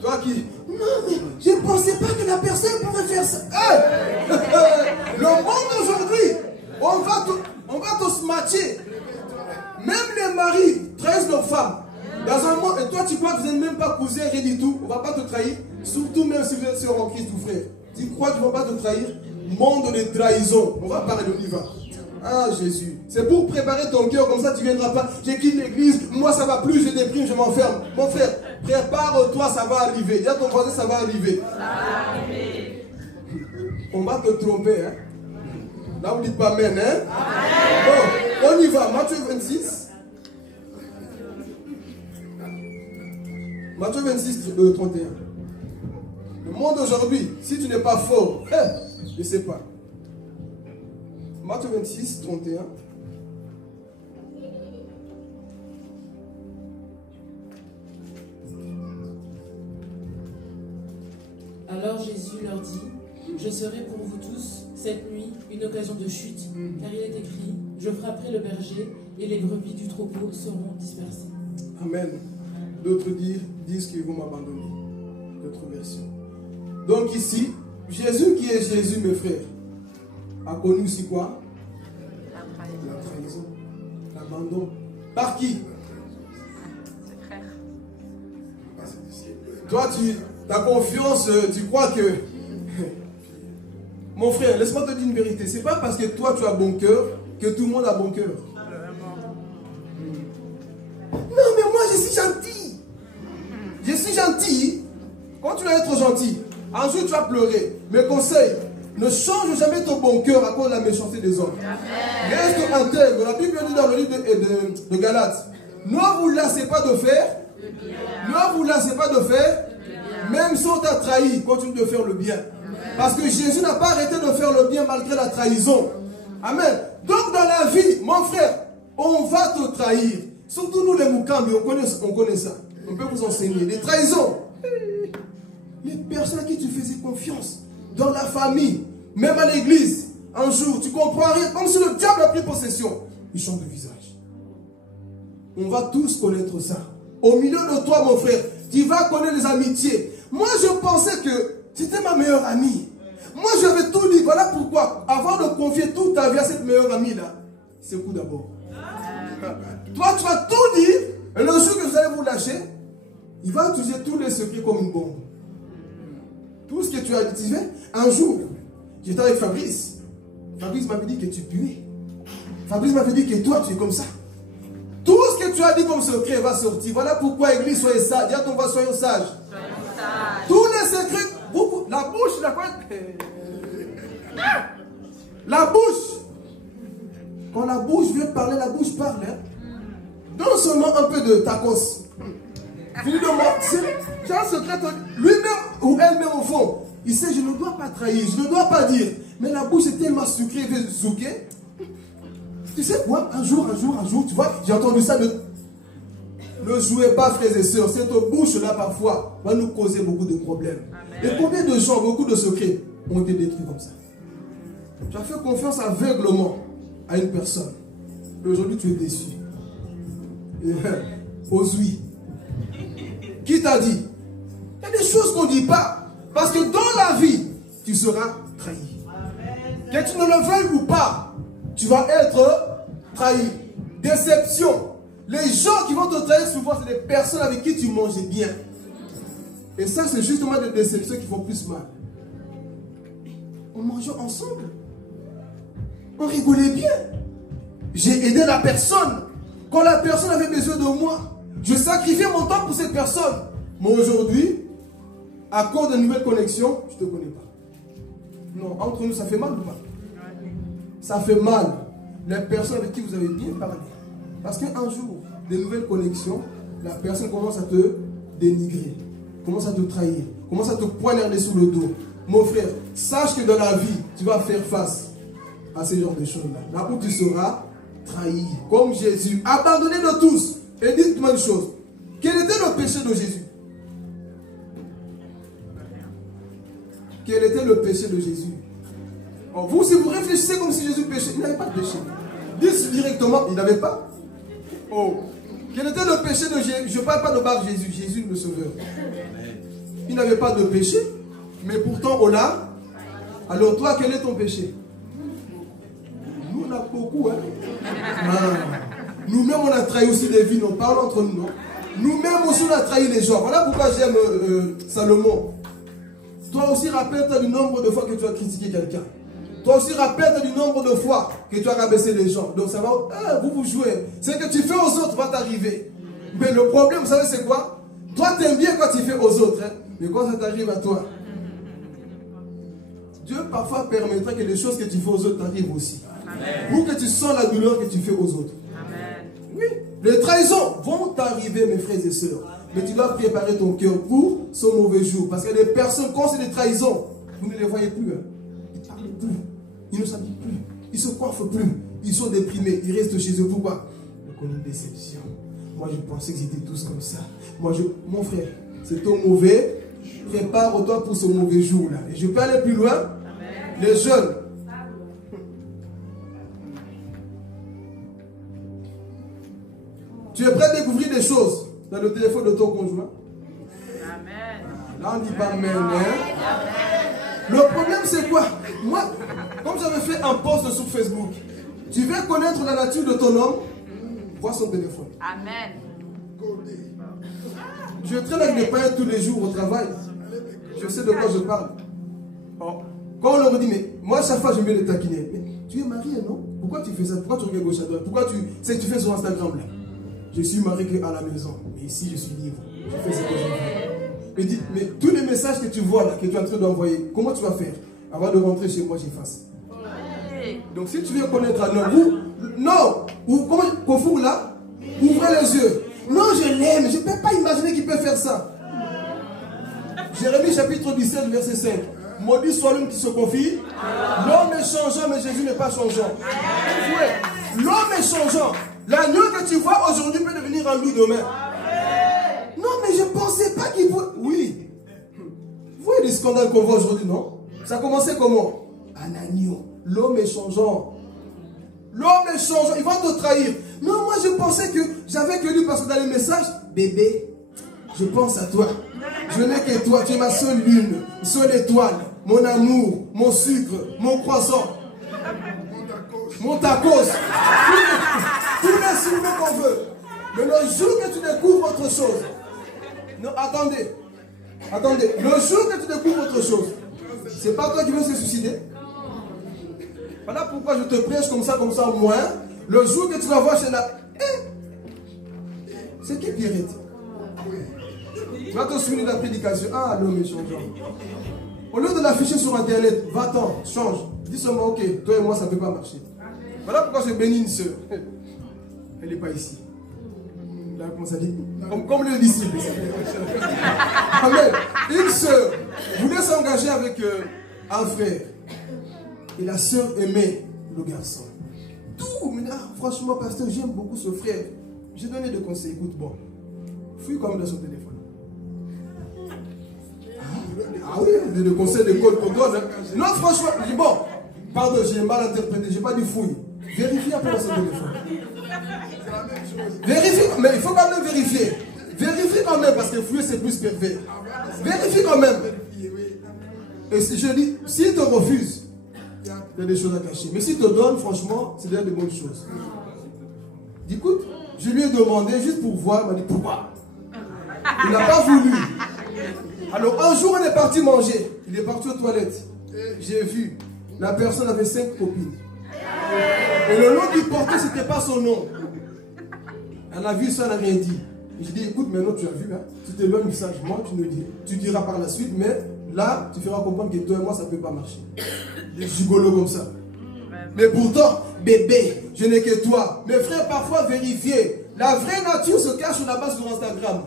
Toi qui, non mais je ne pensais pas que la personne pouvait faire ça. Hey! Le monde aujourd'hui, on va tous matcher. Même les maris trahissent leurs femmes. Dans un monde, et toi tu crois que vous n'êtes même pas cousin, rien du tout, on ne va pas te trahir. Surtout même si vous êtes sur en Christ ou frère. Tu crois qu'ils ne vont pas te trahir? Monde de trahison. On va parler de l'hiver. Ah Jésus. C'est pour préparer ton cœur, comme ça tu ne viendras pas. J'ai quitté l'église, moi ça va plus, je déprime, je m'enferme. Mon frère, prépare-toi, ça va arriver. Dis à ton voisin, ça va arriver. Ça va arriver. On va te tromper, hein. Là vous dites pas amen, hein. Amen. Bon, on y va. Matthieu 26. Matthieu 26, 31. Le monde aujourd'hui, si tu n'es pas fort, je ne sais pas. Matthieu 26, 31. Alors Jésus leur dit, je serai pour vous tous, cette nuit, une occasion de chute, car il est écrit, je frapperai le berger, et les brebis du troupeau seront dispersées. Amen. D'autres disent qu'ils vont m'abandonner. D'autres versions. Donc ici, Jésus qui est Jésus, mes frères, a connu aussi quoi? La trahison. L'abandon. Par qui? Toi, ta confiance, tu crois que... Mon frère, laisse-moi te dire une vérité. C'est pas parce que toi, tu as bon cœur que tout le monde a bon cœur. Non, mais moi, je suis gentil. Je suis gentil. Quand tu vas être gentil, un jour, tu vas pleurer. Mes conseils, ne change jamais ton bon cœur à cause de la méchanceté des hommes. Reste intègre. La Bible dit dans le livre de Galates, ne vous lassez pas de faire. Ne vous lassez pas de faire. Même si on t'a trahi, continue de faire le bien. Parce que Jésus n'a pas arrêté de faire le bien malgré la trahison. Amen. Donc dans la vie, mon frère, on va te trahir. Surtout nous les Mukambi, on connaît ça. On peut vous enseigner. Les trahisons. Les personnes à qui tu faisais confiance. Dans la famille, même à l'église. Un jour, tu comprends rien. Comme si le diable a pris possession. Il change de visage. On va tous connaître ça. Au milieu de toi, mon frère, tu vas connaître les amitiés. Moi, je pensais que c'était ma meilleure amie. Moi, j'avais tout dit. Voilà pourquoi, avant de confier toute ta vie à cette meilleure amie-là, c'est coup d'abord. Toi, tu vas tout dire. Et le jour que vous allez vous lâcher, il va utiliser tous les secrets comme une bombe. Tout ce que tu as dit, un jour, j'étais avec Fabrice. Fabrice m'avait dit que tu puais. Fabrice m'avait dit que toi, tu es comme ça. Tout ce que tu as dit comme secret va sortir. Voilà pourquoi, Église, soyez sage. Dis à ton voisin, soyons sages. Tous les secrets, beaucoup, la bouche, la quoi? La bouche. Quand la bouche veut parler, la bouche parle. Hein? Donne seulement un peu de tacos. Fini de moi. J'ai un secret. Lui-même ou elle-même au fond. Il sait, je ne dois pas trahir, je ne dois pas dire. Mais la bouche est tellement sucrée, il veut zouker. Tu sais quoi, un jour, tu vois, j'ai entendu ça. Ne jouez pas, frères et sœurs. Cette bouche-là, parfois, va nous causer beaucoup de problèmes. Amen. Et combien de gens, beaucoup de secrets, ont été détruits comme ça? Tu as fait confiance aveuglement à une personne. Et aujourd'hui, tu es déçu. Ozui. Qui t'a dit? Il y a des choses qu'on ne dit pas. Parce que dans la vie, tu seras trahi. Que tu ne le veuilles ou pas, tu vas être trahi. Déception. Les gens qui vont te trahir souvent, c'est des personnes avec qui tu mangeais bien. Et ça, c'est justement des déceptions qui font plus mal. On mangeait ensemble. On rigolait bien. J'ai aidé la personne. Quand la personne avait besoin de moi, je sacrifiais mon temps pour cette personne. Mais aujourd'hui, à cause de nouvelles connexions, je ne te connais pas. Non, entre nous, ça fait mal ou pas? Ça fait mal. Les personnes avec qui vous avez bien parlé. Parce qu'un jour, des nouvelles connexions, la personne commence à te dénigrer, commence à te trahir, commence à te poignarder sous le dos. Mon frère, sache que dans la vie, tu vas faire face à ce genre de choses-là. Là où tu seras trahi, comme Jésus, abandonné de tous. Et dites-moi une chose. Quel était le péché de Jésus? Quel était le péché de Jésus? Alors vous, si vous réfléchissez comme si Jésus péchait, il n'avait pas de péché. Dites directement, il n'avait pas. Oh, quel était le péché de Jésus? Je ne parle pas de Bar Jésus, Jésus le Sauveur. Il n'avait pas de péché, mais pourtant on l'a. Alors toi, quel est ton péché? Nous, on a beaucoup. Hein? Nous-mêmes, on a trahi aussi des vies, on parle entre nous. Nous-mêmes aussi, on a trahi les gens. Voilà pourquoi j'aime Salomon. Toi aussi, rappelle-toi du nombre de fois que tu as critiqué quelqu'un. Toi aussi, rappelle-toi du nombre de fois que tu as rabaissé les gens. Donc ça va, vous jouez. Ce que tu fais aux autres va t'arriver. Mais le problème, vous savez, c'est quoi? Toi, tu aimes bien quand tu fais aux autres. Hein? Mais quand ça t'arrive à toi, Dieu parfois permettra que les choses que tu fais aux autres t'arrivent aussi. Amen. Pour que tu sens la douleur que tu fais aux autres. Amen. Oui, les trahisons vont t'arriver, mes frères et sœurs. Mais tu dois préparer ton cœur pour ce mauvais jour. Parce que les personnes, quand c'est des trahisons, vous ne les voyez plus. Hein. Ils ne parlent plus. Ils ne s'habillent plus. Ils ne se coiffent plus. Ils sont déprimés. Ils restent chez eux. Pourquoi? Je connais une déception. Moi, je pensais qu'ils étaient tous comme ça. Mon frère, c'est ton mauvais. Prépare-toi pour ce mauvais jour-là. Et je peux aller plus loin. Amen. Les jeunes. Tu es prêt à découvrir des choses dans le téléphone de ton conjoint? Amen. Là, on ne dit pas amen. Hein? Le problème, c'est quoi? Moi, comme j'avais fait un post sur Facebook, tu veux connaître la nature de ton homme? Vois son téléphone. Amen. Je traîne avec des paillettes tous les jours au travail. Je sais de quoi je parle. Quand on leur dit, mais moi, chaque fois, j'aime bien les taquiner. Mais tu es marié, non? Pourquoi tu fais ça? Pourquoi tu regardes gauche à droite? Pourquoi c'est que tu fais sur Instagram là? Je suis marié à la maison. Mais ici, je suis libre. Je fais ce que je veux. Mais dis, mais tous les messages que tu vois là, que tu es en train d'envoyer, comment tu vas faire? Avant de rentrer chez moi, j'efface. Donc si tu veux connaître un homme, ou comment Kofu là, ouvrez les yeux. Non, je l'aime. Je ne peux pas imaginer qu'il peut faire ça. Jérémie chapitre 17, verset 5. Maudit soit l'homme qui se confie. L'homme est changeant, mais Jésus n'est pas changeant. L'homme est changeant. L'agneau que tu vois aujourd'hui peut devenir un loup demain. Non, mais je ne pensais pas qu'il pouvait. Oui. Vous voyez les scandales qu'on voit aujourd'hui, non? Ça a commencé comment? Un agneau. L'homme est changeant. L'homme est changeant. Il va te trahir. Non, moi je pensais que j'avais que lui parce que dans les messages, bébé, je pense à toi. Je n'ai que toi. Tu es ma seule lune, seule étoile, mon amour, mon sucre, mon croissant, mon tacos. Tous les signes qu'on veut. Mais le jour que tu découvres autre chose. Non, attendez. Attendez. Le jour que tu découvres autre chose, c'est pas toi qui veux se suicider. Voilà pourquoi je te prêche comme ça, moins. Le jour que tu vas voir chez la... c'est qui Pierrette? Tu vas te souvenir de la prédication. Ah, l'homme est changeant. Au lieu de l'afficher sur Internet, va-t'en, change. Dis seulement, ok, toi et moi, ça ne peut pas marcher. Voilà pourquoi je bénis une soeur. Elle n'est pas ici. Là, comment ça dit? Comme le disciple. Amen. Une soeur voulait s'engager avec un frère. Et la soeur aimait le garçon. Tout, mais là, franchement, pasteur, j'aime beaucoup ce frère. J'ai donné des conseils. Écoute, bon, fouille quand même dans son téléphone. Ah oui, des conseils d'école qu'on donne. Hein. Non, franchement, je dis bon, pardon, j'ai mal interprété, j'ai pas dit fouille. Vérifie après dans son téléphone. Vérifie, mais il faut quand même vérifier. Vérifie quand même, parce que fouiller c'est plus pervers. Vérifie quand même. Et si je dis, s'il te refuse, il y a des choses à cacher. Mais s'il te donne, franchement, c'est déjà des bonnes choses. Écoute, je lui ai demandé juste pour voir, il m'a dit pourquoi. Il n'a pas voulu. Alors un jour, on est parti manger. Il est parti aux toilettes. J'ai vu, la personne avait 5 copines. Et le nom qu'il portait, ce n'était pas son nom. Elle a vu ça, elle n'a rien dit. Et j'ai dit, écoute, maintenant tu as vu, hein, tu t'éloignes sagement, tu diras par la suite, mais là, tu feras comprendre que toi et moi, ça ne peut pas marcher. Des gigolos comme ça. Mais pourtant, bébé, je n'ai que toi. Mes frères, parfois vérifiez. La vraie nature se cache sur la base sur Instagram.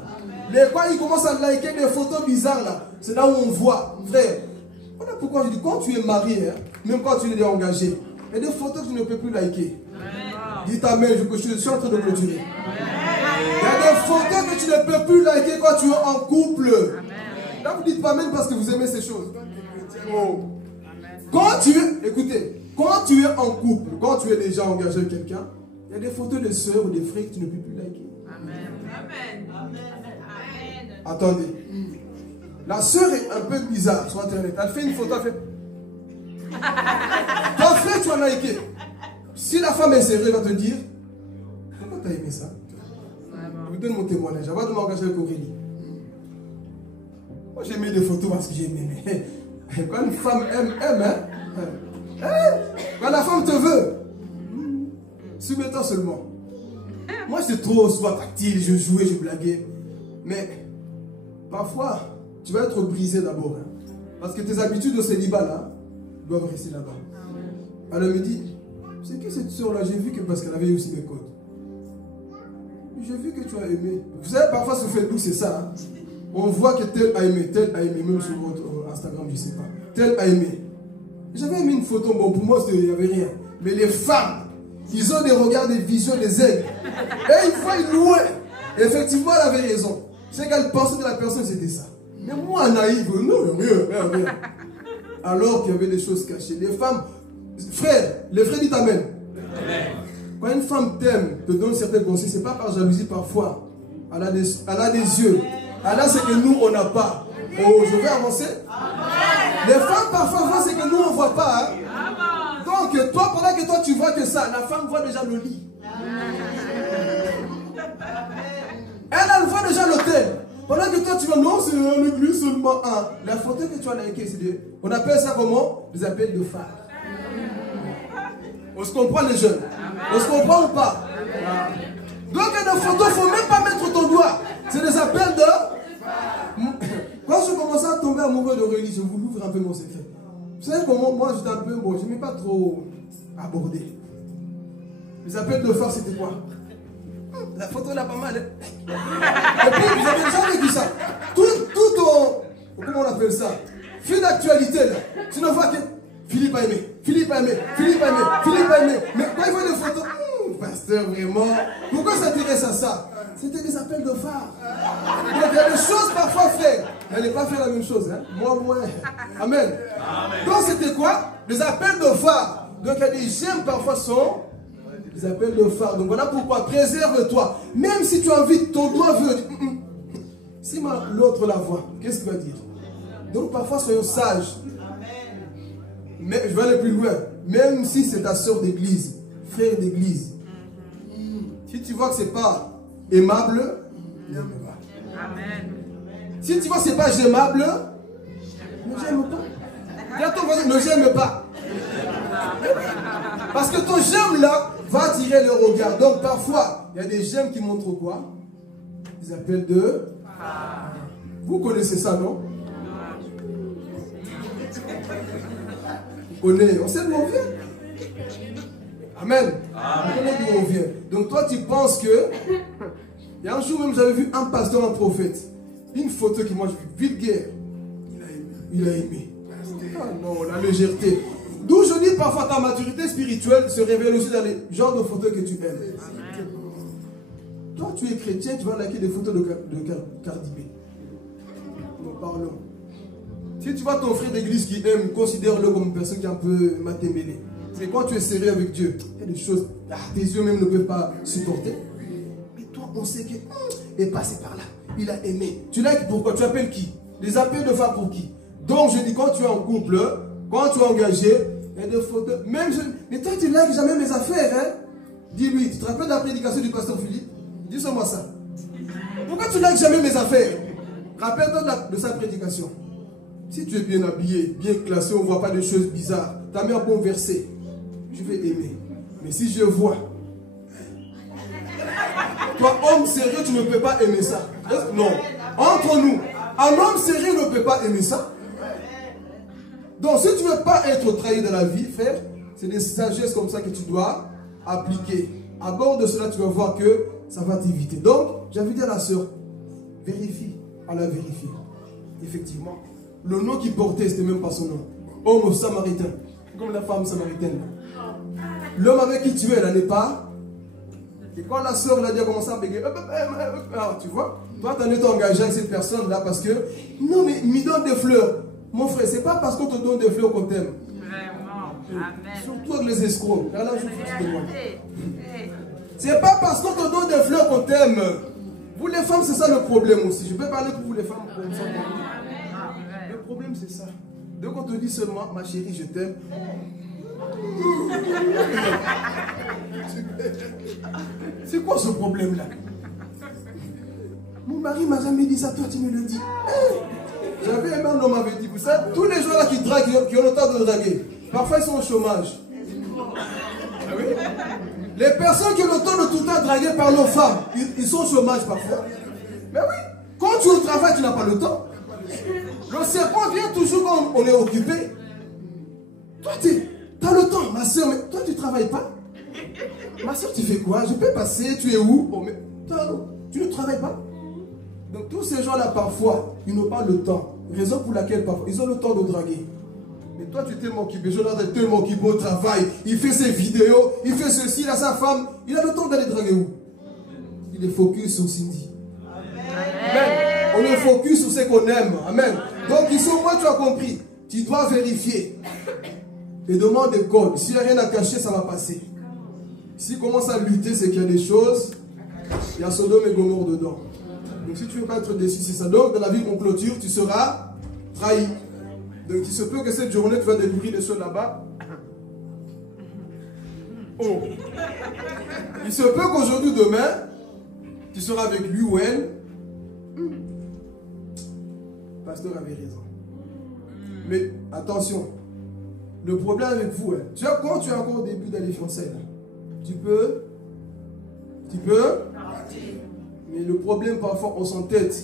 Les quoi, ils commencent à liker des photos bizarres là. C'est là où on voit. Frère, voilà pourquoi je dis, quand tu es marié, hein, même quand tu es engagé, il y a des photos que tu ne peux plus liker. Dis ta main, je suis en train de clôturer. Il y a des photos que tu ne peux plus liker quand tu es en couple. Là, vous dites pas même parce que vous aimez ces choses. Oh. Quand tu es, écoutez, quand tu es en couple, quand tu es déjà engagé avec quelqu'un, il y a des photos de soeurs ou de frères que tu ne peux plus liker. Amen. Attendez. La sœur est un peu bizarre sur Internet. Elle fait une photo, elle fait. Ton frère, tu as liké. Si la femme est sérieuse, elle va te dire, pourquoi tu as aimé ça? Je vous donne mon témoignage. Avant de m'engager avec Aurélie. Moi, j'ai mis des photos parce que j'ai aimé. Mais quand une femme aime, hein? Quand la femme te veut, soumets-toi seulement. Moi, j'étais trop soit tactile, je jouais, je blaguais. Mais parfois, tu vas être brisé d'abord. Hein, parce que tes habitudes de célibat là doivent rester là-bas. Elle me dit, c'est que cette soeur-là, j'ai vu que parce qu'elle avait aussi mes codes. J'ai vu que tu as aimé. Vous savez, parfois sur Facebook, c'est ça. Hein? On voit que tel a aimé, même sur votre Instagram, je ne sais pas. Tel a aimé. J'avais mis une photo, bon, pour moi, il n'y avait rien. Mais les femmes, ils ont des regards, des visions, des aigles. Et une fois, ils louaient. Effectivement, elle avait raison. C'est qu'elle pensait que la personne, c'était ça. Mais moi, naïve, non, rien. Alors qu'il y avait des choses cachées. Les femmes, frère, les frères disent Amen. Quand une femme t'aime, te donne certains conseils, ce n'est pas par jalousie parfois. Elle a des yeux. Elle a ce que nous, on n'a pas. Oh, je vais avancer. Les femmes parfois voient ce que nous, on ne voit pas. Hein. Donc, toi, pendant que toi, tu vois que ça, la femme voit déjà le lit. Elle voit déjà l'hôtel. Pendant que toi, tu vas, non, c'est l'église seulement un. La photo que tu as likée, c'est des... On appelle ça comment? Des appels de phare. On se comprend les jeunes? On se comprend ou pas? Donc, il y a des photos, il ne faut même pas mettre ton doigt. C'est des appels de... Quand je commençais à tomber amoureux d'Aurélie, je vous l'ouvre un peu mon secret. Vous savez comment moi j'étais un peu... Bon, je n'aimais pas trop aborder. Les appels de phare, c'était quoi? La photo là, pas mal. Hein? Et puis, vous avez jamais vu ça. Tout au... Comment on appelle ça? Fil d'actualité là. Tu ne vois que... Philippe a aimé. Mais quand il voit des photos... pasteur, vraiment. Pourquoi s'intéresser à ça? C'était des appels de phare. Donc il y a des choses parfois, frère. Elle n'est pas fait la même chose. Hein? Moi, moins. Amen. Donc c'était quoi? Des appels de phare. Donc il y a des j'aime parfois sont des appels de phare. Donc voilà pourquoi. Préserve-toi. Même si tu as envie, ton doigt veut. Si l'autre la voit, qu'est-ce qu'il va dire? Donc parfois soyons sages. Mais je vais aller plus loin. Même si c'est ta soeur d'église, frère d'église. Si tu vois que ce n'est pas aimable, n'aime pas. Amen. Si tu vois que ce n'est pas aimable, ne j'aime pas. Dis à ton voisin, ne j'aime pas. Parce que ton j'aime là va attirer le regard. Donc parfois, il y a des j'aime qui montrent quoi? Ils appellent de... Vous connaissez ça, non? On sait d'où on vient. Amen. On connaît d'où on vient. Donc toi tu penses que... Il y a un jour même j'avais vu un pasteur, un prophète. Une photo qui moi je vu vulgaire. Il a aimé. Ah non, la légèreté. D'où je dis parfois ta maturité spirituelle se révèle aussi dans les genres de photos que tu aimes. Toi tu es chrétien, tu vas liker des photos de Cardi B. Nous parlons. Si tu vois ton frère d'église qui aime, considère-le comme une personne qui est un peu matémélée. C'est quand tu es sérieux avec Dieu, il y a des choses, tes yeux même ne peuvent pas supporter. Mais toi, on sait qu'il est passé par là. Il a aimé. Tu likes pourquoi? Tu appelles qui? Les appels de femmes pour qui? Donc je dis, quand tu es en couple, quand tu es engagé, il y a des photos. Mais toi, tu likes jamais mes affaires. Hein? Dis-lui, tu te rappelles de la prédication du pasteur Philippe? Dis-moi ça. Pourquoi tu likes jamais mes affaires? Rappelle-toi de sa prédication. Si tu es bien habillé, bien classé, on ne voit pas de choses bizarres. Tu as mis un bon verset. Je vais aimer. Mais si je vois, toi, homme sérieux, tu ne peux pas aimer ça. Non. Entre nous, un homme sérieux ne peut pas aimer ça. Donc, si tu ne veux pas être trahi dans la vie, frère, c'est des sagesses comme ça que tu dois appliquer. À bord de cela, tu vas voir que ça va t'éviter. Donc, j'avais dit à la sœur, vérifie. Elle a vérifié. Effectivement. Le nom qu'il portait, ce n'était même pas son nom. Homme samaritain. Comme la femme samaritaine. L'homme avec qui tu es, elle n'est pas. Et quand la sœur l'a dit, elle a commencé à bégayer. Tu vois, toi, tu en es engagé avec cette personne-là parce que, non, mais il me donne des fleurs. Mon frère, c'est pas parce qu'on te donne des fleurs qu'on t'aime. Vraiment. Amen. Surtout avec les escrocs. Là, je vous demande. C'est pas parce qu'on te donne des fleurs qu'on t'aime. Vous les femmes, c'est ça le problème aussi. Je peux parler pour vous les femmes comme ça. Le problème, c'est ça. Dès qu'on te dit seulement, ma chérie, je t'aime. C'est quoi ce problème-là? Mon mari m'a jamais dit ça, toi tu me le dis. J'avais aimé un homme m'avait dit, vous savez, tous les gens là qui draguent, qui ont le temps de draguer, parfois ils sont au chômage. Ah oui? Les personnes qui ont le temps de tout le temps draguer par nos femmes, ils sont au chômage parfois. Mais oui, quand tu es au travail, tu n'as pas le temps. Le serpent vient toujours quand on est occupé. Toi, tu as le temps, ma soeur, mais toi, tu ne travailles pas. Ma soeur, tu fais quoi? Je peux passer, tu es où? Bon, mais tu ne travailles pas. Donc, tous ces gens-là, parfois, ils n'ont pas le temps. Raison pour laquelle, parfois, ils ont le temps de draguer. Mais toi, tu es tellement occupé. Jonathan est tellement occupé au travail. Il fait ses vidéos, il fait ceci, il a sa femme. Il a le temps d'aller draguer où? Il est focus sur Cindy. Amen. On est focus sur ce qu'on aime. Amen. Donc, ils sont, moi, tu as compris. Tu dois vérifier. Et demande des codes. S'il n'y a rien à cacher, ça va passer. S'il commence à lutter, c'est qu'il y a des choses. Il y a Sodome et Gomorrhe dedans. Donc, si tu ne veux pas être déçu, c'est ça. Donc, dans la vie qu'on clôture, tu seras trahi. Donc, il se peut que cette journée, tu vas découvrir des choses là-bas. Oh. Il se peut qu'aujourd'hui, demain, tu seras avec lui ou elle. Pasteur avait raison. Mais attention, le problème avec vous, hein, tu vois, quand tu es encore au début d'aller fiancer, tu peux, mais le problème parfois on s'entête.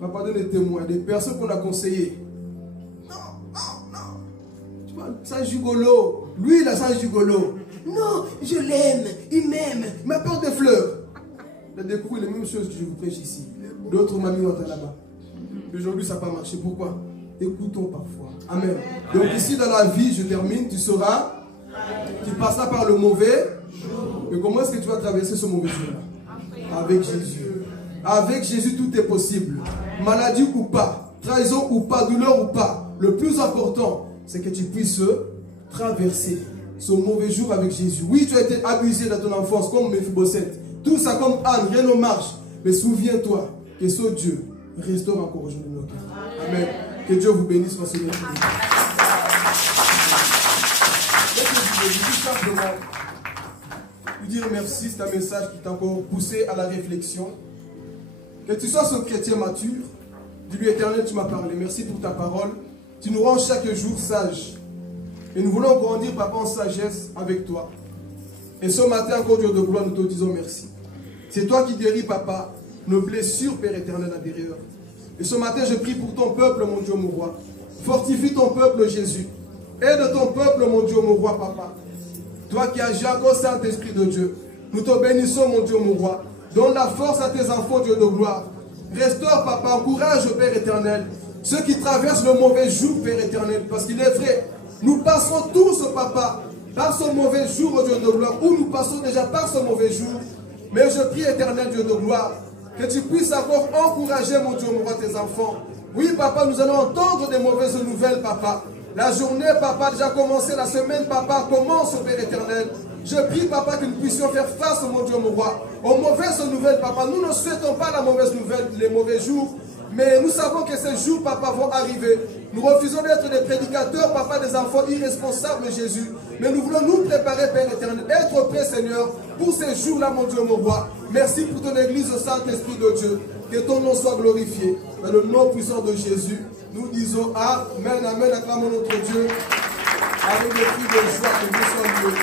Papa donne des témoins, des personnes qu'on a conseillées. Non. Tu vois, c'est un gigolo. Lui, il a ça un gigolo. Non, je l'aime, il m'aime, il m'apporte des fleurs. Il a découvert les mêmes choses que je vous prêche ici. D'autres mamies ont là-bas. Aujourd'hui, ça n'a pas marché. Pourquoi? Écoutons parfois. Amen. Donc ici dans la vie, je termine, tu passeras par le mauvais. Mais comment est-ce que tu vas traverser ce mauvais jour-là? Avec Jésus. Avec Jésus, tout est possible. Maladie ou pas, trahison ou pas, douleur ou pas. Le plus important, c'est que tu puisses traverser ce mauvais jour avec Jésus. Oui, tu as été abusé dans ton enfance comme Mephibosheth. Tout ça comme Anne, rien ne marche. Mais souviens-toi que ce Dieu restaure encore aujourd'hui nos cœurs. Amen. Que Dieu vous bénisse pour ce mercredi. Je dis simplement, lui dire merci, c'est un message qui t'a encore poussé à la réflexion. Que tu sois ce chrétien mature, dis-lui Éternel, tu m'as parlé, merci pour ta parole. Tu nous rends chaque jour sages. Et nous voulons grandir, papa, en sagesse avec toi. Et ce matin, encore Dieu de gloire, nous te disons merci. C'est toi qui guéris, papa, nos blessures, Père éternel, intérieur. Et ce matin, je prie pour ton peuple, mon Dieu, mon roi. Fortifie ton peuple, Jésus. Aide ton peuple, mon Dieu, mon roi, papa. Toi qui agis au Saint-Esprit de Dieu. Nous te bénissons, mon Dieu, mon roi. Donne la force à tes enfants, Dieu de gloire. Restaure, papa, encourage, Père éternel. Ceux qui traversent le mauvais jour, Père éternel. Parce qu'il est vrai, nous passerons tous, papa, par ce mauvais jour, Dieu de gloire. Ou nous passons déjà par ce mauvais jour. Mais je prie, éternel Dieu de gloire, que tu puisses encore encourager, mon Dieu, mon roi, tes enfants. Oui, papa, nous allons entendre des mauvaises nouvelles, papa. La journée, papa, déjà commencé, la semaine, papa, commence, Père éternel. Je prie, papa, que nous puissions faire face, mon Dieu, mon roi, aux mauvaises nouvelles, papa. Nous ne souhaitons pas la mauvaise nouvelle, les mauvais jours, mais nous savons que ces jours, papa, vont arriver. Nous refusons d'être des prédicateurs, papa, des enfants irresponsables, Jésus. Mais nous voulons nous préparer, Père éternel, être prêts, Seigneur, pour ces jours-là, mon Dieu, mon roi. Merci pour ton Église, au Saint-Esprit de Dieu. Que ton nom soit glorifié. Dans le nom puissant de Jésus, nous disons Amen, Amen. Acclamons notre Dieu avec des cris de joie que nous sommes Dieu.